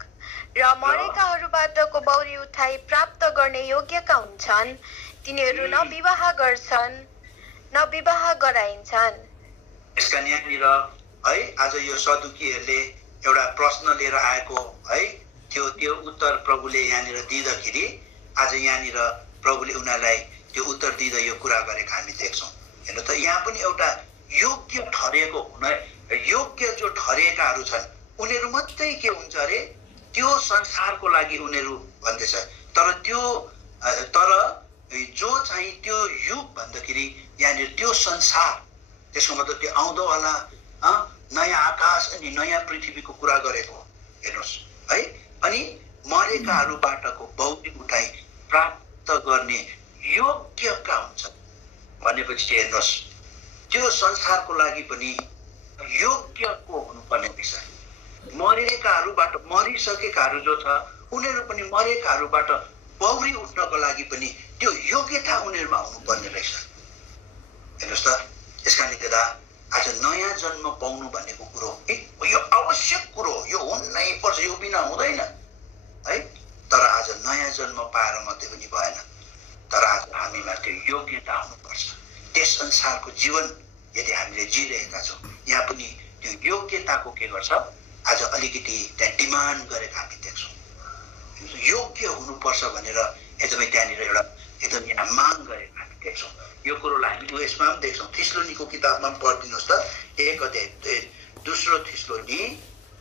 र मरेकाहरूबाटको बौरी उठाइ प्राप्त गर्ने योग्यका हुन्छन् तिनीहरू न विवाह गर्छन् न विवाह गराइन्छन्। यसका यहाँनिर है आज यो सदुकीहरूले एउटा प्रश्न लिएर आएको है त्यो उत्तर प्रभुले यहाँनिर दिँदाखेरि आज यहाँनिर प्रभुले उनीहरूलाई त्यो उत्तर दिँदा यो कुरा गरेको हामी देख्छौँ। हेर्नु त, यहाँ पनि एउटा योग्य ठहरेको हुन, योग्य जो ठहरेकाहरू छन् उनीहरू मात्रै के हुन्छ अरे त्यो संसारको लागि उनीहरू भन्दैछ। तर जो चाहिँ त्यो युग भन्दाखेरि यहाँनिर त्यो संसार, त्यसको मतलब त्यो आउँदोवाला नयाँ आकाश अनि नयाँ पृथ्वीको कुरा गरेको। हेर्नुहोस् है, अनि मरेकाहरूबाटको बौरी उठाइ प्राप्त गर्ने योग्यका हुन्छन् भनेपछि हेर्नुहोस् त्यो संसारको लागि पनि योग्यको हुनुपर्ने विषय। मरेकाहरूबाट मरिसकेकाहरू जो छ उनीहरू पनि मरेकाहरूबाट बौरी उठ्नको लागि पनि त्यो योग्यता उनीहरूमा हुनुपर्ने रहेछ। हेर्नुहोस् त, यस कारणले गर्दा आज नयाँ जन्म पाउनु भनेको कुरो यो आवश्यक कुरो, यो हुनै पर्छ, यो बिना हुँदैन है। तर आज नयाँ जन्म पाएर मात्रै पनि भएन, तर आज हामीमा त्यो योग्यता हुनुपर्छ। त्यस संसारको जीवन यदि हामीले जिरहेका छौँ, यहाँ पनि त्यो योग्यताको के गर्छ आज अलिकति त्यहाँ डिमान्ड गरेको हामी देख्छौँ। योग्य हुनुपर्छ भनेर एकदमै त्यहाँनिर एउटा एकदम यहाँ माग गरेको हामी देख्छौँ। यो कुरोलाई हामी उयसमा पनि देख्छौँ। थिस्लोनीको किताबमा पनि पढिदिनुहोस् त, 1 अध्याय 2 थिस्लोनी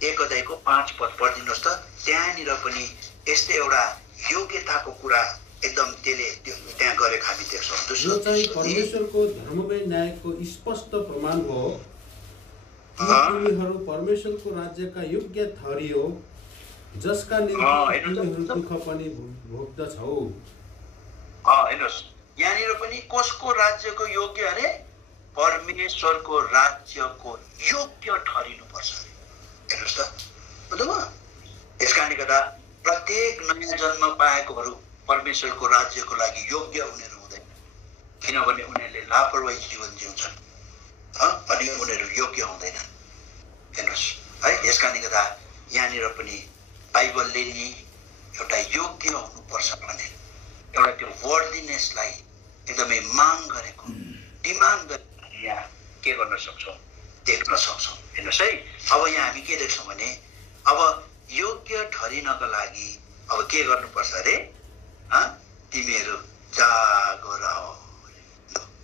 1 अध्यायको 5 पद पढिदिनुहोस् त। त्यहाँनिर पनि यस्तै एउटा योग्यताको कुरा एकदम त्यसले त्यहाँ गरेको हामी देख्छौँ। यो चाहिँ परमेश्वरको धर्ममय न्यायको स्पष्ट प्रमाण हो कि तिमीहरू परमेश्वरको राज्यका योग्य ठहरियो जसका निम्ति तिमीहरू दुःख पनि भोग्दछौ। हेर्नुहोस्, यहाँनिर पनि कसको राज्यको योग्य अरे? परमेश्वरको राज्यको योग्य ठहरिनुपर्छ। हेर्नुहोस् त, बुझ्नुभयो? यस कारणले गर्दा प्रत्येक नयाँ जन्म पाएकोहरू परमेश्वरको राज्यको लागि योग्य उनीहरू हुँदैन, किनभने उनीहरूले लापरवाही जीवन जिउँछन् अनि उनीहरू योग्य हुँदैनन्। हेर्नुहोस् है, यस कारणले गर्दा यहाँनिर पनि बाइबलले नि एउटा योग्य हुनुपर्छ भने एउटा त्यो वर्ल्डलीनेसलाई एकदमै माग गरेको, डिमान्ड गरेको यहाँ के गर्न सक्छौँ, देख्न सक्छौँ। हेर्नुहोस् है, अब यहाँ हामी के देख्छौँ भने अब योग्य ठहरिनको लागि अब के गर्नुपर्छ अरे? तिमीहरू जागो रह।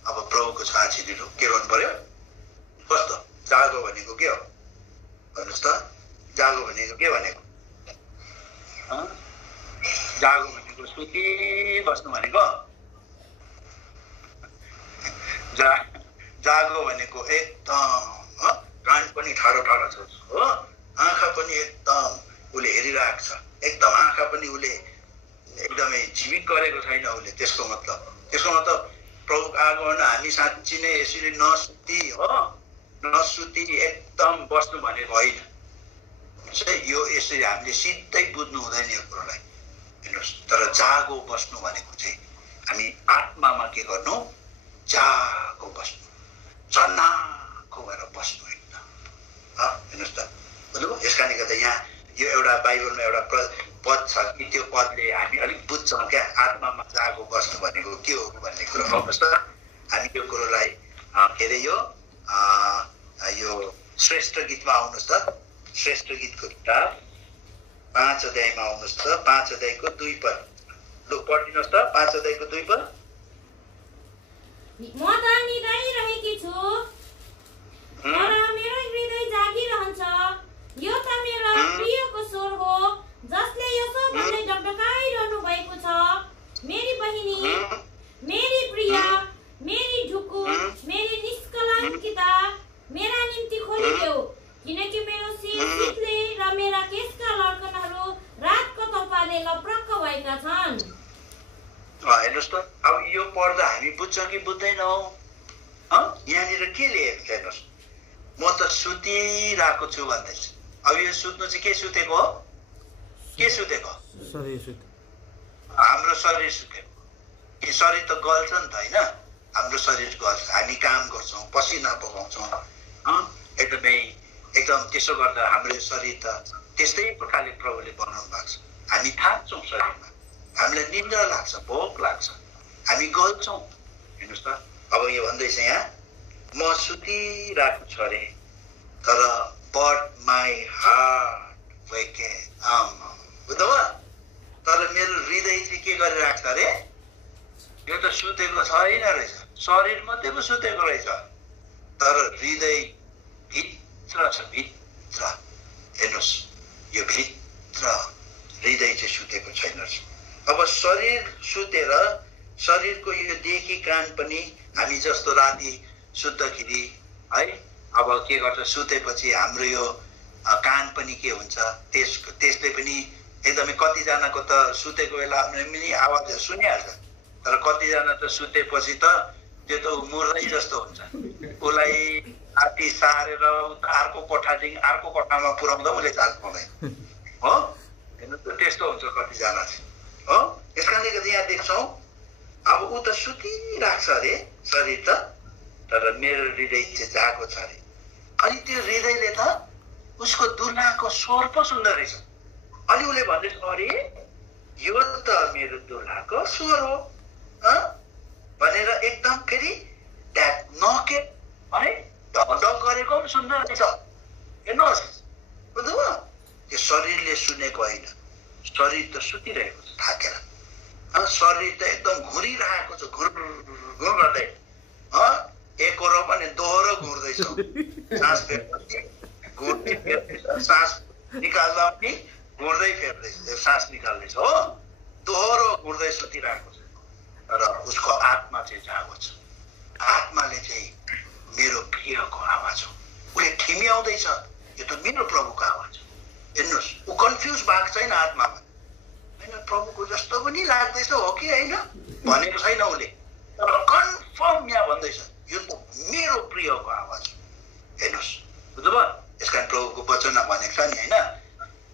अब प्रभुको साक्षीहरू के गर्नु पर्यो? कस्तो जागो भनेको के हो भन्नुहोस् त? जागो भनेको के भनेको? जागो भनेको सुति बस्नु भनेको? जागो भनेको एकदम कान पनि ठाडो ठाडो छ हो, आँखा पनि एकदम उसले हेरिरहेको छ, एकदम आँखा पनि उसले एकदमै झिमिक गरेको छैन उसले। त्यसको मतलब प्रभुको आगमन हामी साँच्ची नै यसरी नसुती सुती एकदम बस्नु भनेको होइन। यो यसरी हामीले सिधै बुझ्नु हुँदैन यो कुरोलाई, हेर्नुहोस्। तर जागो बस्नु भनेको चाहिँ हामी आत्मामा के गर्नु, जागो बस्नु, चन्नाको भएर बस्नु एकदम, हेर्नुहोस् त, बुझ्नुभयो। यस कारणले गर्दा यहाँ यो एउटा बाइबलमा एउटा पद छ कि त्यो पदले हामी अलिक बुझ्छौँ क्या, आत्मामा जागो बस्नु भनेको के हो भन्ने कुरो। आउनुहोस् त हामी यो कुरोलाई के अरे यो श्रेष्ठ गीतमा आउनुहोस् त, श्रेष्ठ गीतको किताब 5 अध्यायमा आउनुहोस् त, 5 अध्यायको 2 पद। लु पढिदिनुहोस् त, 5 अध्यायको 2 पद। म त निदाइरहेकी छु तर मेरो हृदय जागिरहन्छ, यो त मेरो प्रियको स्वर हो जसले यसो भन्दै ढकढकाइरहनु भएको छ, मेरी बहिनी, मेरी प्रिया, मेरी ढुकुर, मेरी निष्कलङ्किता मेरा निम्ति खोलिदेऊ, किनकि मेरो शिर शीतले र मेरा केशका लड्कनहरू रातको तपाले लप्रक्क भएका छन्। हेर्नुहोस् त, अब यो पढ्दा हामी बुझ्छौँ कि बुझ्दैनौँ? यहाँनिर के लेखेको छ हेर्नुहोस्, म त सुतिरहेको छु भन्दैछ। अब यो सुत्नु चाहिँ के सुतेको हो, के सुतेको? हाम्रो शरीर सुतेको। कि शरीर त गल्छ नि त होइन, हाम्रो शरीर गल्छ, हामी काम गर्छौँ, पसिना बगाउँछौँ, एकदम त्यसो गर्दा हाम्रो शरीर त त्यस्तै प्रकारले प्रभुले बनाउनु भएको छ। हामी थाक्छौँ शरीरमा, हामीलाई निन्द्रा लाग्छ, भोक लाग्छ, हामी गल्छौँ, हेर्नुहोस् त। अब यो भन्दैछ यहाँ, म सुतिरहेको छु अरे तर बट माई हार्ट वेके, बुझ्नुभयो? तर मेरो हृदय चाहिँ के गरिरहेको छ अरे, यो त सुतेको छैन रहेछ, शरीर मात्रै पो सुतेको रहेछ, तर हृदय भित्र छ, भित्र, हेर्नुहोस् यो भित्र हृदय चाहिँ सुतेको छैन रहेछ। अब शरीर सुतेर शरीरको यो देखी कान पनि हामी जस्तो राति सुत्दाखेरि है, अब के गर्छ, सुतेपछि हाम्रो यो कान पनि के हुन्छ, त्यसले पनि एकदमै, कतिजनाको त सुतेको बेला पनि आवाजहरू सुनिहाल्छ, तर कतिजना त सुतेपछि त त्यो त मुर्दै जस्तो हुन्छ, उसलाई राति सारेर अर्को कोठादेखि अर्को कोठामा पुर्याउँदा उसले चाल पाउँदैन हो, हेर्नु त त्यस्तो हुन्छ कतिजना चाहिँ हो। यस कारणले गर्दा यहाँ देख्छौँ अब ऊ त सुतिरहेको छ अरे शरीर त, तर मेरो हृदय चाहिँ जागो छ अरे। अनि त्यो हृदयले त उसको दुल्हाको स्वर पो सुन्दो रहेछ। अनि उसले भन्दैछ अरे यो त मेरो दुल्हाको स्वर हो भनेर एकदम फेरि नके है ढकढक गरेको पनि सुन्दर रहेछ। हेर्नुहोस् बुझ्नुभयो, त्यो शरीरले सुनेको होइन, शरीर त सुतिरहेको छ थाकेर, शरीर त एकदम घुरिरहेको छ, घुर गर्दै एकरो पनि दोहोरो घुर्दैछ, सास फेर्दै घुर्दै फेर्दैछ, सास निकाल्दा पनि घुर्दै फेर्दैछ, सास निकाल्दैछ हो, दोहोरो घुर्दै सुतिरहेको छ। तर उसको आत्मा चाहिँ जागो छ, आत्माले चाहिँ मेरो प्रियको आवाज हो, उसले ठिम्याउँदैछ, यो त मेरो प्रभुको आवाज हो। हेर्नुहोस् ऊ कन्फ्युज भएको छैन आत्मामा, होइन प्रभुको जस्तो पनि लाग्दैछ हो कि होइन भनेको छैन उसले, तर कन्फर्म यहाँ भन्दैछ यो त मेरो प्रियको आवाज हो। हेर्नुहोस् बुझ्नुभयो, यस कारण प्रभुको वचनमा भनेको छ नि होइन,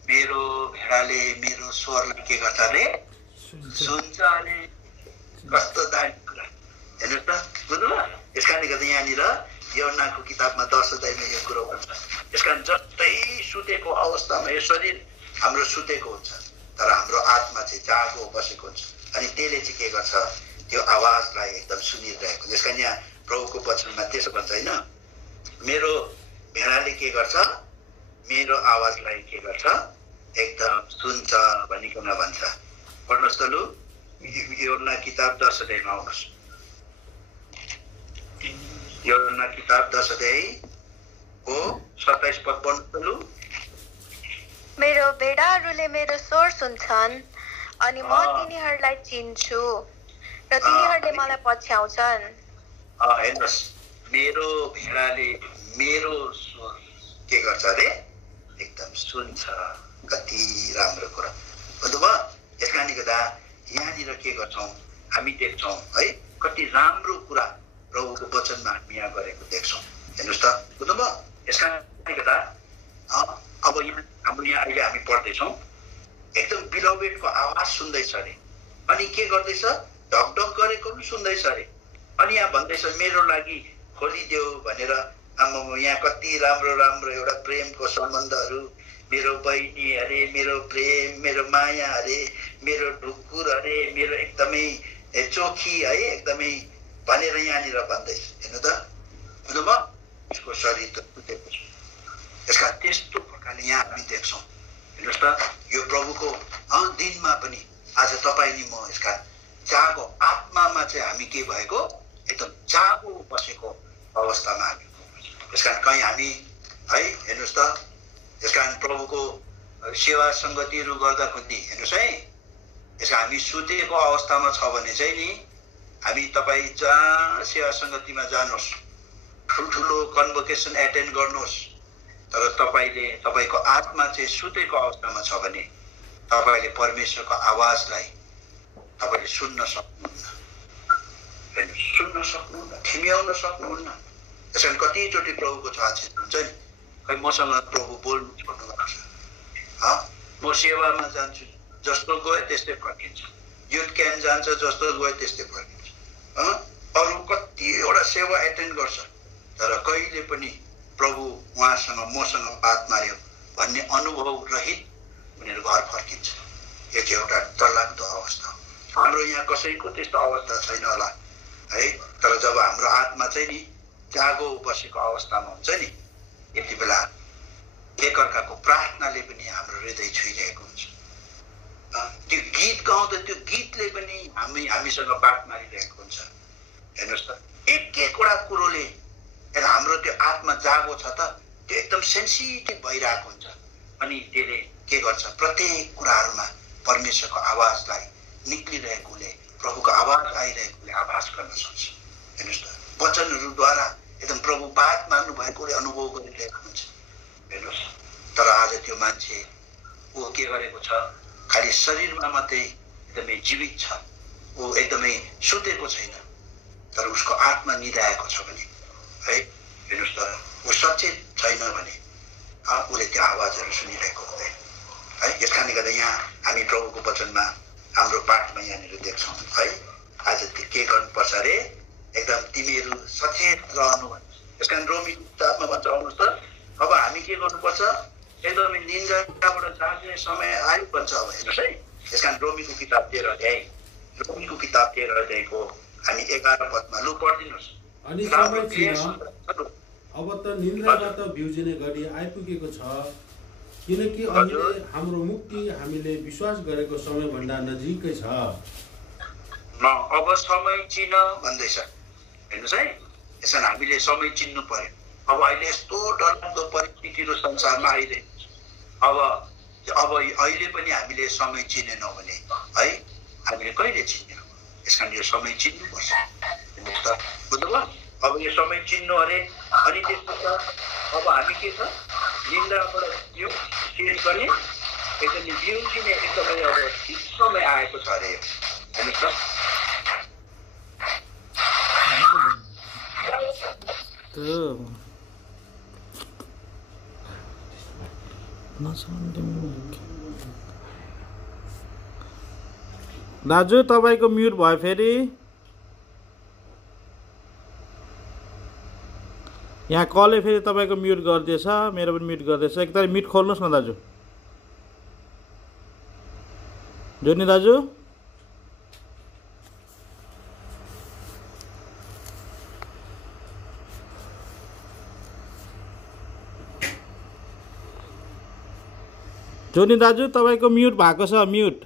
मेरो भेडाले मेरो स्वरलाई के गर्छ अरे, सुन्छ अरे, कस्तो दामी कुरा। हेर्नुहोस् त बुझ्नुभयो। यस कारणले गर्दा यहाँनिर यूहन्नाको किताबमा 10 अध्यायमा यो कुरो भन्छ, यस कारण जस्तै सुतेको अवस्थामा यो शरीर हाम्रो सुतेको हुन्छ, तर हाम्रो आत्मा चाहिँ जागो बसेको हुन्छ, अनि त्यसले चाहिँ के गर्छ, त्यो आवाजलाई एकदम सुनिरहेको। यस कारण यहाँ प्रभुको वचनमा त्यसो भन्छ होइन, मेरो भेडाले के गर्छ, मेरो आवाजलाई के गर्छ, एकदम सुन्छ भनिकन भन्छ। पढ्नुहोस् त लु, यूहन्ना किताब 10 अध्यायमा आउनुहोस्, यूहन्ना किताब 10 अध्यायको 27 पद पढ्नुहोस् त लु। मेरो भेडाहरूले मेरो स्वर सुन्छन् अनि म तिनीहरूलाई चिन्छु र तिनीहरूले मलाई पछ्याउँछन्। हेर्नुहोस्, मेरो भेडाले मेरो स्वर के गर्छ अरे, एकदम सुन्छ, कति राम्रो कुरा बुझ्नुभयो। यस कारणले गर्दा यहाँनिर के गर्छौँ हामी देख्छौँ है, कति राम्रो कुरा प्रभुको वचनमा हामी यहाँ गरेको देख्छौँ। हेर्नुहोस् त बुझ्नुभयो, अनि के गर्दैछ, ढकढक गरेको पनि सुन्दैछ अरे। अनि यहाँ भन्दैछ मेरो लागि खोलिदेऊ भनेर। आमामा यहाँ कति राम्रो राम्रो एउटा प्रेमको सम्बन्धहरू, मेरो बहिनी अरे, मेरो प्रेम, मेरो माया अरे, मेरो ढुकुर अरे, मेरो एकदमै चोखी है, एकदमै भनेर यहाँनिर भन्दैछ। हेर्नु त, बुझ्नुभयो? उसको शरीर त टुटेको छ। यसका त्यस्तो प्रकारले यहाँ हामी देख्छौँ। हेर्नुहोस् त, यो प्रभुको दिनमा पनि आज तपाईँ नि म यसका जागो आत्मामा चाहिँ हामी के भएको, एकदम जागो बसेको अवस्थामा हामी। यस कारण कहीँ हामी है, हेर्नुहोस् त, यस कारण प्रभुको सेवा सङ्गतिहरू गर्दाखेरि हेर्नुहोस् है, यसो हामी सुतेको अवस्थामा छ भने चाहिँ नि हामी तपाईँ जहाँ सेवा सङ्गतिमा जानुहोस्, ठुल्ठुलो कन्भोकेसन एटेन्ड गर्नुहोस्, तर तपाईँले तपाईँको आत्मा चाहिँ सुतेको अवस्थामा छ भने तपाईँले परमेश्वरको आवाजलाई तपाईँले सुन्न सक्नुहुन्न, सुन्न सक्नुहुन्न, ठिम्याउन सक्नुहुन्न। त्यस कारण कतिचोटि प्रभुको छाचित हुन्छ नि, खै मसँग प्रभु बोल्नु छोड्नु भएको छ, म सेवामा जान्छु जस्तो गयो त्यस्तै फर्किन्छ, युथ क्याम्प जान्छ जस्तो गयो त्यस्तै फर्किन्छ, अरू कतिवटा सेवा एटेन्ड गर्छ, तर कहिले पनि प्रभु उहाँसँग मसँग बात मार्यो भन्ने अनुभव रहित उनीहरू घर फर्किन्छ। यो चाहिँ एउटा डरलाग्दो अवस्था हो। हाम्रो यहाँ कसैको त्यस्तो अवस्था छैन होला है, तर जब हाम्रो आत्मा चाहिँ नि जागो बसेको अवस्थामा हुन्छ नि, यति बेला एकअर्काको प्रार्थनाले पनि हाम्रो हृदय छुइरहेको हुन्छ। त्यो गीत गाउँदा त्यो गीतले पनि हामीसँग बात मारिरहेको हुन्छ। हेर्नुहोस् त, एक एकवटा कुरोले हाम्रो त्यो आत्मा जागो छ त, त्यो एकदम सेन्सिटिभ भइरहेको हुन्छ। अनि त्यसले के गर्छ, प्रत्येक कुराहरूमा परमेश्वरको आवाजलाई निक्लिरहेकोले, प्रभुको आवाज आइरहेकोले आभास गर्न सक्छ। हेर्नुहोस् त, वचनहरूद्वारा एकदम प्रभु बात मार्नु भएकोले अनुभव गरिरहेको हुन्छ। हेर्नुहोस्, तर आज त्यो मान्छे ऊ के गरेको छ, खालि शरीरमा मात्रै एकदमै जीवित छ, ऊ एकदमै सुतेको छैन, तर उसको आत्मा निदाएको छ भने है, हेर्नुहोस् त, ऊ सचेत छैन भने उसले त्यो आवाजहरू सुनिरहेको हुँदैन है। यस कारणले गर्दा यहाँ हामी प्रभुको वचनमा हाम्रो पाठमा यहाँनिर देख्छौँ है, आज के गर्नुपर्छ अरे, एकदम तिमीहरू सचेत रहनु भन्छ। यस कारण रोमी किताबमा भन्छ, आउनुहोस् त, अब हामी के गर्नुपर्छ, एकदमै निन्द्राबाट जाग्ने समय आयो भन्छ। अब हेर्नुहोस् है, यस कारण रोमीको किताब 13 अध्यायको हामी 11 पदमा लु पढिदिनुहोस्। अनि समय छिन, अब त निन्द्राबाट बिउजिने घडी आइपुगेको छ, किनकि अहिले हाम्रो मुक्ति हामीले विश्वास गरेको समयभन्दा नजिकै छ। अब समय चिन भन्दैछ। हेर्नुहोस् है, यसमा हामीले समय चिन्नु पर्यो। अब अहिले यस्तो डरलाग्दो परिस्थितिहरू संसारमा आइरहेको छ। अब अहिले पनि हामीले समय चिनेनौँ भने है, हामीले कहिले चिन्यौँ? यस कारण यो समय चिन्नुपर्छ। हेर्नुहोस् त, बुझ्नुभयो? अब यो समय चिन्नु अरे, अनि त्यसपछि अब हामी के छ, निन्द्राबाट यो चेन्ज गर्ने एकदमै बिउजिने एकदमै अब ठिक समय आएको छ अरे। हेर्नुहोस् त, दाजु तपाईँको म्युट भयो फेरि। यहाँ कलले फेरि तपाईँको म्युट गरिदिएछ, मेरो पनि म्युट गर्दैछ। एकताल म्युट खोल्नुहोस् न दाजु। जोनी दाजु, जोनी दाजु तपाईँको म्युट भएको छ, म्युट।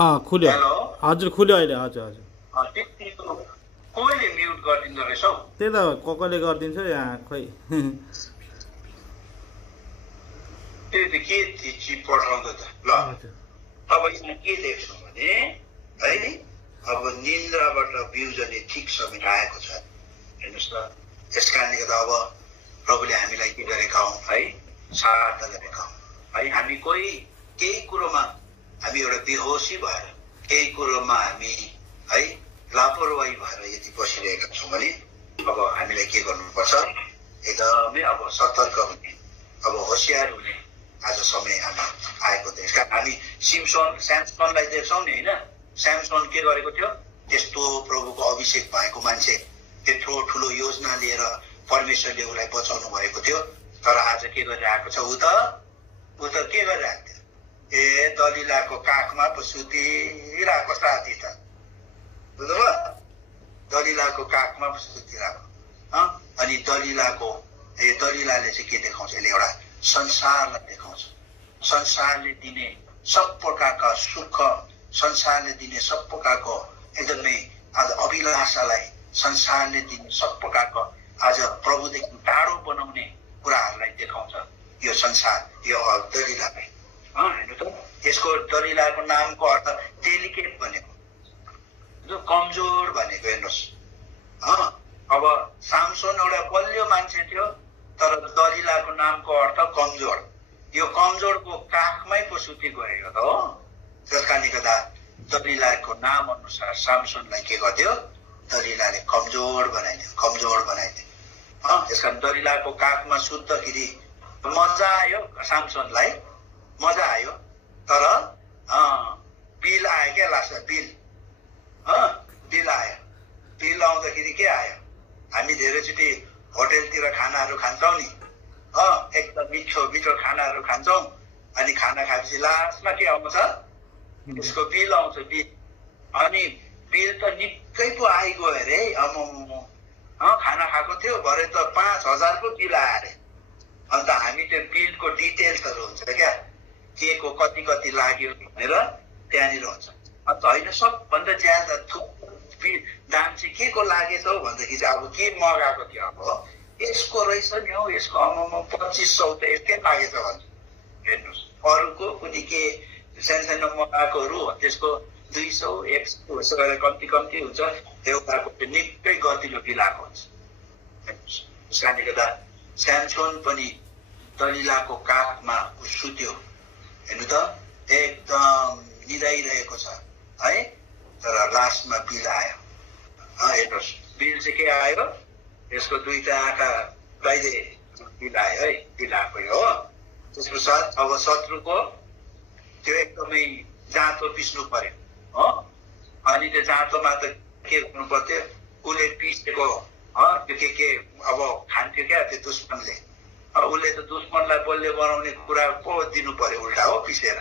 खुल्यो। हजुर खुल्यो अहिले। हजुर हजुर, कोहीले म्युट गरिदिँदो रहेछ हौ। त्यही त कसले गरिदिन्छ यहाँ, खोइ त्यो त के चिज पठाउँदा त। ल अब यहाँ के देख्छौँ भने है, अब निन्द्राबाट बिउजने ठिक समय आएको छ। हेर्नुहोस् त, यस कारणले गर्दा अब प्रभुले हामीलाई के गरेका हौँ है, सहायता गरेका हौँ है। हामी केही कुरोमा हामी एउटा बेहोसी भएर, केही कुरोमा हामी है लापरवाही भएर यदि बसिरहेका छौँ भने अब हामीलाई के गर्नुपर्छ, एकदमै अब सतर्क हुने, अब होसियार हुने स्यामसनलाई देख्छौँ नि होइन, स्यामसन के गरेको थियो, त्यस्तो प्रभुको अभिषेक भएको मान्छे, त्यत्रो ठुलो योजना लिएर परमेश्वरले उसलाई बचाउनु भएको थियो। तर आज के गरिरहेको छ, ऊ त के गरिरहेको थियो, दलिलाको काखमा पो सुतिरहेको साथी त, बुझ्नुभयो, दलिलाको काखमा पो सुतिरहेको। अनि दलिलाले चाहिँ के देखाउँछ, यसले एउटा संसारलाई देखाउँछ, संसारले दिने सब प्रकारका सुख, संसारले दिने सब प्रकारको एकदमै आज अभिलाषालाई, संसारले दिने सब प्रकारको आज प्रभुदेखि टाढो बनाउने कुराहरूलाई देखाउँछ यो संसार, यो दलिलाले। हेर्नु त, यसको दलिलाको नामको अर्थ डेलिकेट भनेको, जो कमजोर भनेको। हेर्नुहोस्, अब सामसन एउटा बलियो मान्छे थियो, तर दलिलाको नामको अर्थ कमजोर। यो कमजोरको काखमै पो सुति गएको त हो। त्यस कारणले गर्दा दलिलाको नाम अनुसार सामसनलाई के गर्यो, दलिलाले कमजोर बनाइदियो। यस कारण दलिलाको काखमा सुत्दाखेरि मजा आयो सामसनलाई, मजा आयो। तर बिल आयो क्या, लास्टमा बिल आयो। बिल आउँदाखेरि के आयो, हामी धेरैचोटि होटेलतिर खानाहरू खान्छौँ नि, एकदम मिठो खानाहरू खान्छौँ, अनि खाना खाएपछि लास्टमा के आउँछ, त्यसको बिल आउँछ, बिल। अनि बिल त निकै पो आइगयो अरे, खाना खाएको थियो, भरे त 5000 को बिल आयो अरे। अन्त हामी त्यो बिलको डिटेल्सहरू हुन्छ क्या, के को कति लाग्यो भनेर त्यहाँनिर हुन्छ। अन्त होइन, सबभन्दा ज्यादा दाम चाहिँ के को लागेछ हौ भन्दाखेरि चाहिँ अब के मगाएको थियो, अब यसको रहेछ नि हौ, यसको 2500 त यस्तै लागेछ भन्छ। हेर्नुहोस्, अरूको कुनै के सानो मगाएकोहरू त्यसको 200 100 यसो गरेर कम्ती हुन्छ, एउटाको निकै गतिलो बिल आएको हुन्छ। हेर्नुहोस्, त्यस कारणले गर्दा स्यामसन पनि दलिलाको काखमा सुत्यो। हेर्नु त, एकदम निदाइरहेको छ है, तर लास्टमा बिल आयो। हेर्नुहोस्, बिल चाहिँ के आयो, यसको 2टा आँखा बाहिर बिल आयो है, बिल आएको हो। त्यस पश्चात अब शत्रुको त्यो एकदमै जाँतो पिस्नु पर्यो हो। अनि त्यो जाँतोमा त के गर्नु पर्थ्यो, उसले पिसेको त्यो के अब खान्थ्यो क्या त्यो दुश्मनले, उसले त दुश्मनलाई बलियो बनाउने कुरा पो दिनु पर्यो उल्टा हो, पिसेर।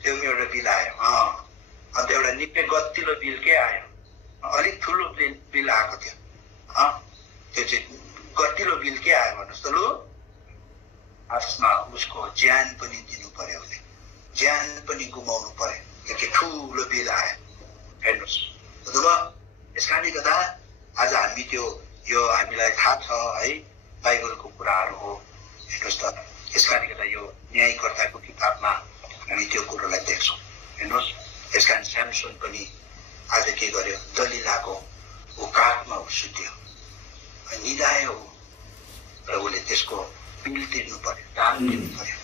त्यो एउटा बिल आयो। अन्त एउटा निकै गतिलो बिल के आयो, अलिक ठुलो बिल आएको थियो। त्यो चाहिँ गतिलो बिल के आयो भन्नुहोस् त, लु आफ्ना उसको ज्यान पनि दिनु पर्यो, उसले ज्यान पनि गुमाउनु पर्यो, त्यो ठुलो बिल आयो। हेर्नुहोस्, यस कारणले गर्दा आज हामी यो हामीलाई थाहा छ है, बाइबलको कुराहरू हो। हेर्नुहोस् त, यस कारणले गर्दा यो न्यायकर्ताको किताबमा हामी त्यो कुरोलाई देख्छौँ। हेर्नुहोस्, यस कारण स्यामसन पनि आज के गर्यो, दलिलाको काखमा सुत्यो, निदायो, र उसले त्यसको बिल तिर्नु पर्यो, दाम दिनु पर्यो।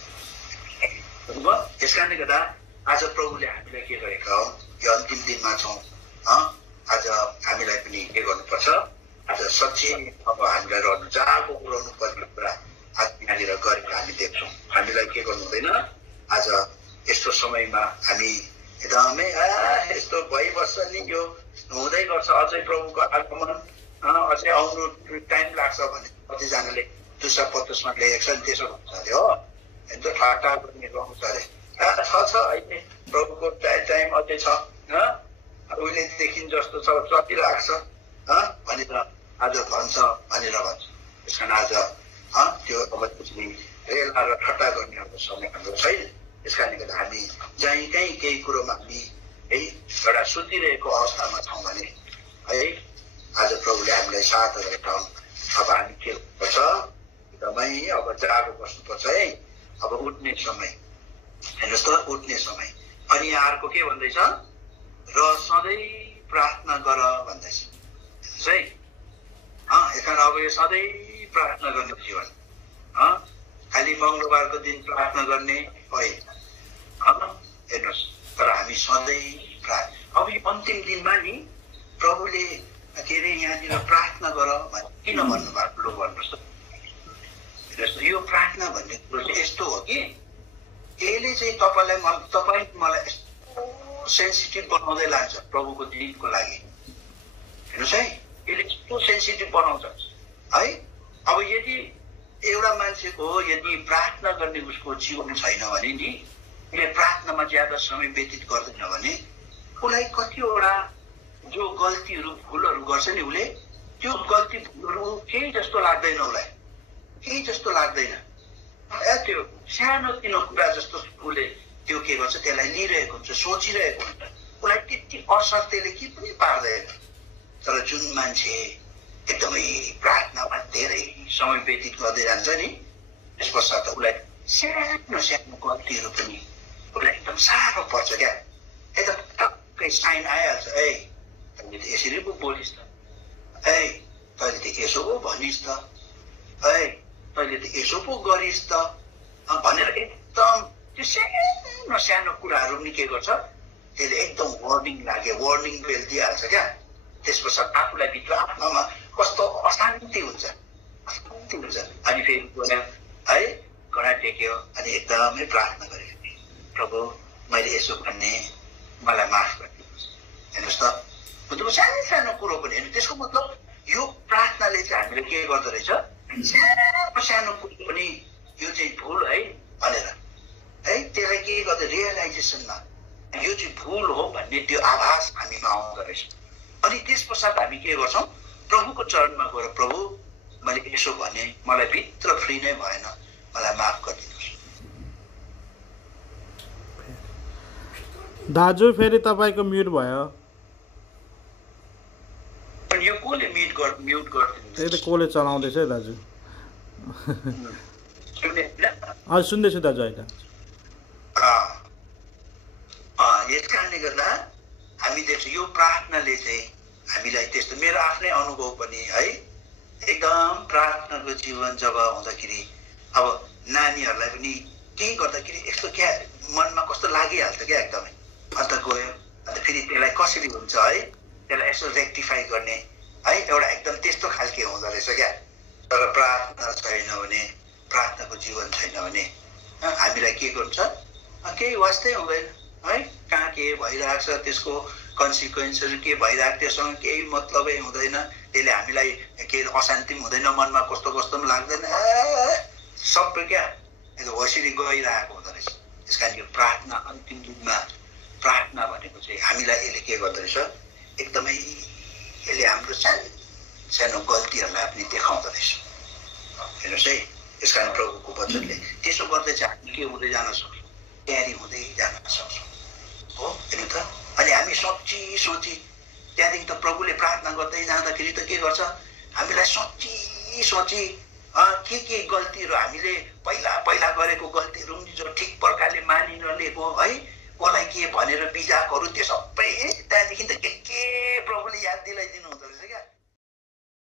यस कारणले गर्दा आज प्रभुले हामीलाई के गरेका हो, यो अन्तिम दिनमा छौँ, आज हामीलाई पनि के गर्नुपर्छ, आज सच्चै अब हामीलाई रहनु जहाँको पुऱ्याउनु पर्ने कुरा आज यहाँनिर गरेर हामी देख्छौँ। हामीलाई के गर्नु हुँदैन, आज यस्तो समयमा हामी एकदमै यस्तो भइबस्छ नि, यो हुँदै गर्छ, अझै प्रभुको आगमन अझै आउनु टाइम लाग्छ भने कतिजनाले दुसरा पत्रुसमा लेखेको छ नि, त्यसो भन्छ अरे हो। अन्त ठाटा गर्ने आउँछ अरे, छ अहिले प्रभुको टाइम अझै छ, उहिलेदेखि जस्तो छ चलिरहेको छ भनेर आज भन्छ भनेर भन्छ। त्यस कारण आज त्यो अब रेला र ठट्टा गर्ने अब समय हाम्रो छैन। त्यस कारणले गर्दा हामी जहीँ कहीँ केही कुरोमा हामी है एउटा सुतिरहेको अवस्थामा छौँ भने है, आज प्रभुले हामीलाई साथ गरेका हुन्। अब हामी के गर्नुपर्छ, एकदमै अब जागो बस्नुपर्छ है, अब उठ्ने समय। हेर्नुहोस् त, उठ्ने समय। अनि यहाँ अर्को के भन्दैछ, र सधैँ प्रार्थना गर भन्दैछ है। यसकारण अब यो सधैँ प्रार्थना गर्ने जीवन, खालि मङ्गलबारको दिन प्रार्थना गर्ने होइन। हेर्नुहोस्, तर हामी सधैँ अब यो अन्तिम दिनमा नि प्रभुले के अरे यहाँनिर प्रार्थना गर किन भन्नुभएको, लो भन्नुहोस् त। हेर्नुहोस्, यो प्रार्थना भन्ने कुरो चाहिँ यस्तो हो कि यसले चाहिँ तपाईँ मलाई यस्तो सेन्सिटिभ बनाउँदै लान्छ प्रभुको दिनको लागि। हेर्नुहोस् है, यसले यस्तो सेन्सिटिभ बनाउँछ है। अब यदि एउटा मान्छेको यदि प्रार्थना गर्ने उसको जीवन छैन भने नि, उसले प्रार्थनामा ज्यादा समय व्यतीत गर्दैन भने उसलाई कतिवटा जो गल्तीहरू भुलहरू गर्छ नि, उसले त्यो गल्ती भुलहरू केही जस्तो लाग्दैन, उसलाई केही जस्तो लाग्दैन। त्यो सानो तिनो कुरा जस्तो उसले त्यो के गर्छ, त्यसलाई लिइरहेको हुन्छ, सोचिरहेको हुन्छ, उसलाई त्यति असर त्यसले के पनि पार्दैन। तर जुन मान्छे एकदमै प्रार्थनामा धेरै समय व्यतीत गर्दै जान्छ नि, त्यस पश्चात उसलाई सानो सानो गल्तीहरू पनि उसलाई एकदम साह्रो पर्छ क्या। एकदम टक्कै साइन आइहाल्छ, ए तैँले त यसरी पो बोलिस् त, ए तैँले त यसो पो भनिस् त, ए तैँले त यसो पो गरिस् त भनेर एकदम त्यो सानो सानो कुराहरू पनि के गर्छ, त्यसले एकदम वार्निङ बेल दिइहाल्छ क्या। त्यस पश्चात आफूलाई भित्र आत्मामा कस्तो अशान्ति हुन्छ। अनि फेरि गयो है, घोडा टेक्यो, अनि एकदमै प्रार्थना गर्यो, प्रभु मैले यसो भन्ने, मलाई माफ गरिदिनुहोस्। हेर्नुहोस् त, मतलब सानो सानो कुरो पनि हेर्नु, त्यसको मतलब यो प्रार्थनाले चाहिँ हामीले के गर्दो रहेछ, सानो सानो कुरो पनि यो चाहिँ भुल है भनेर है, त्यसलाई के गर्दा रियलाइजेसनमा यो चाहिँ भुल हो भन्ने त्यो आभास हामीमा आउँदो रहेछ। अनि त्यस पश्चात हामी के गर्छौँ, प्रभुको चरणमा गएर प्रभु मैले यसो भने, मलाई भित्र फ्री नै भएन, मलाई माफ गरिदिनुहोस्। दाजु फेरि तपाईँको म्युट भयो। यो कसले म्युट गरिदिनु? त्यही त कसले चलाउँदैछ है दाजु। हजुर सुन्दैछु दाजु अहिले। यस कारणले गर्दा हामी देख्छौँ यो प्रार्थनाले चाहिँ हामीलाई त्यस्तो, मेरो आफ्नै अनुभव पनि है, एकदम प्रार्थनाको जीवन जब हुँदाखेरि अब नानीहरूलाई पनि केही गर्दाखेरि यस्तो क्या मनमा कस्तो लागिहाल्छ क्या एकदमै। अन्त गयो, अन्त फेरि त्यसलाई कसरी हुन्छ है, त्यसलाई यसो रेक्टिफाई गर्ने है, एउटा एकदम त्यस्तो खालके हुँदो रहेछ क्या। तर प्रार्थना छैन भने, प्रार्थनाको जीवन छैन भने हामीलाई के गर्छ, केही वास्तै हुँदैन है। कहाँ के भइरहेको छ, त्यसको कन्सिक्वेन्सहरू के भइरहेको, त्योसँग केही मतलबै हुँदैन, त्यसले हामीलाई केही अशान्ति पनि हुँदैन, मनमा कस्तो कस्तो पनि लाग्दैन, सबै क्या होसिरी गइरहेको हुँदो रहेछ। त्यस कारण यो प्रार्थना अन्तिम दिनमा प्रार्थना भनेको चाहिँ हामीलाई यसले के गर्दो रहेछ, एकदमै यसले हाम्रो सानो गल्तीहरूलाई पनि देखाउँदो रहेछ। हेर्नुहोस् है, त्यस कारण प्रभुको वचनले त्यसो गर्दै चाहिँ हामी के हुँदै जान सक्छौँ, तयारी हुँदै जान सक्छौँ हो। हेर्नु त, अनि हामी सोची त्यहाँदेखि त प्रभुले प्रार्थना गर्दै जाँदाखेरि त के गर्छ, हामीलाई सोची के गल्तीहरू हामीले पहिला गरेको गल्तीहरू जो ठिक प्रकारले मानि नलिएको है, कसलाई के भनेर बिजाकहरू त्यो सब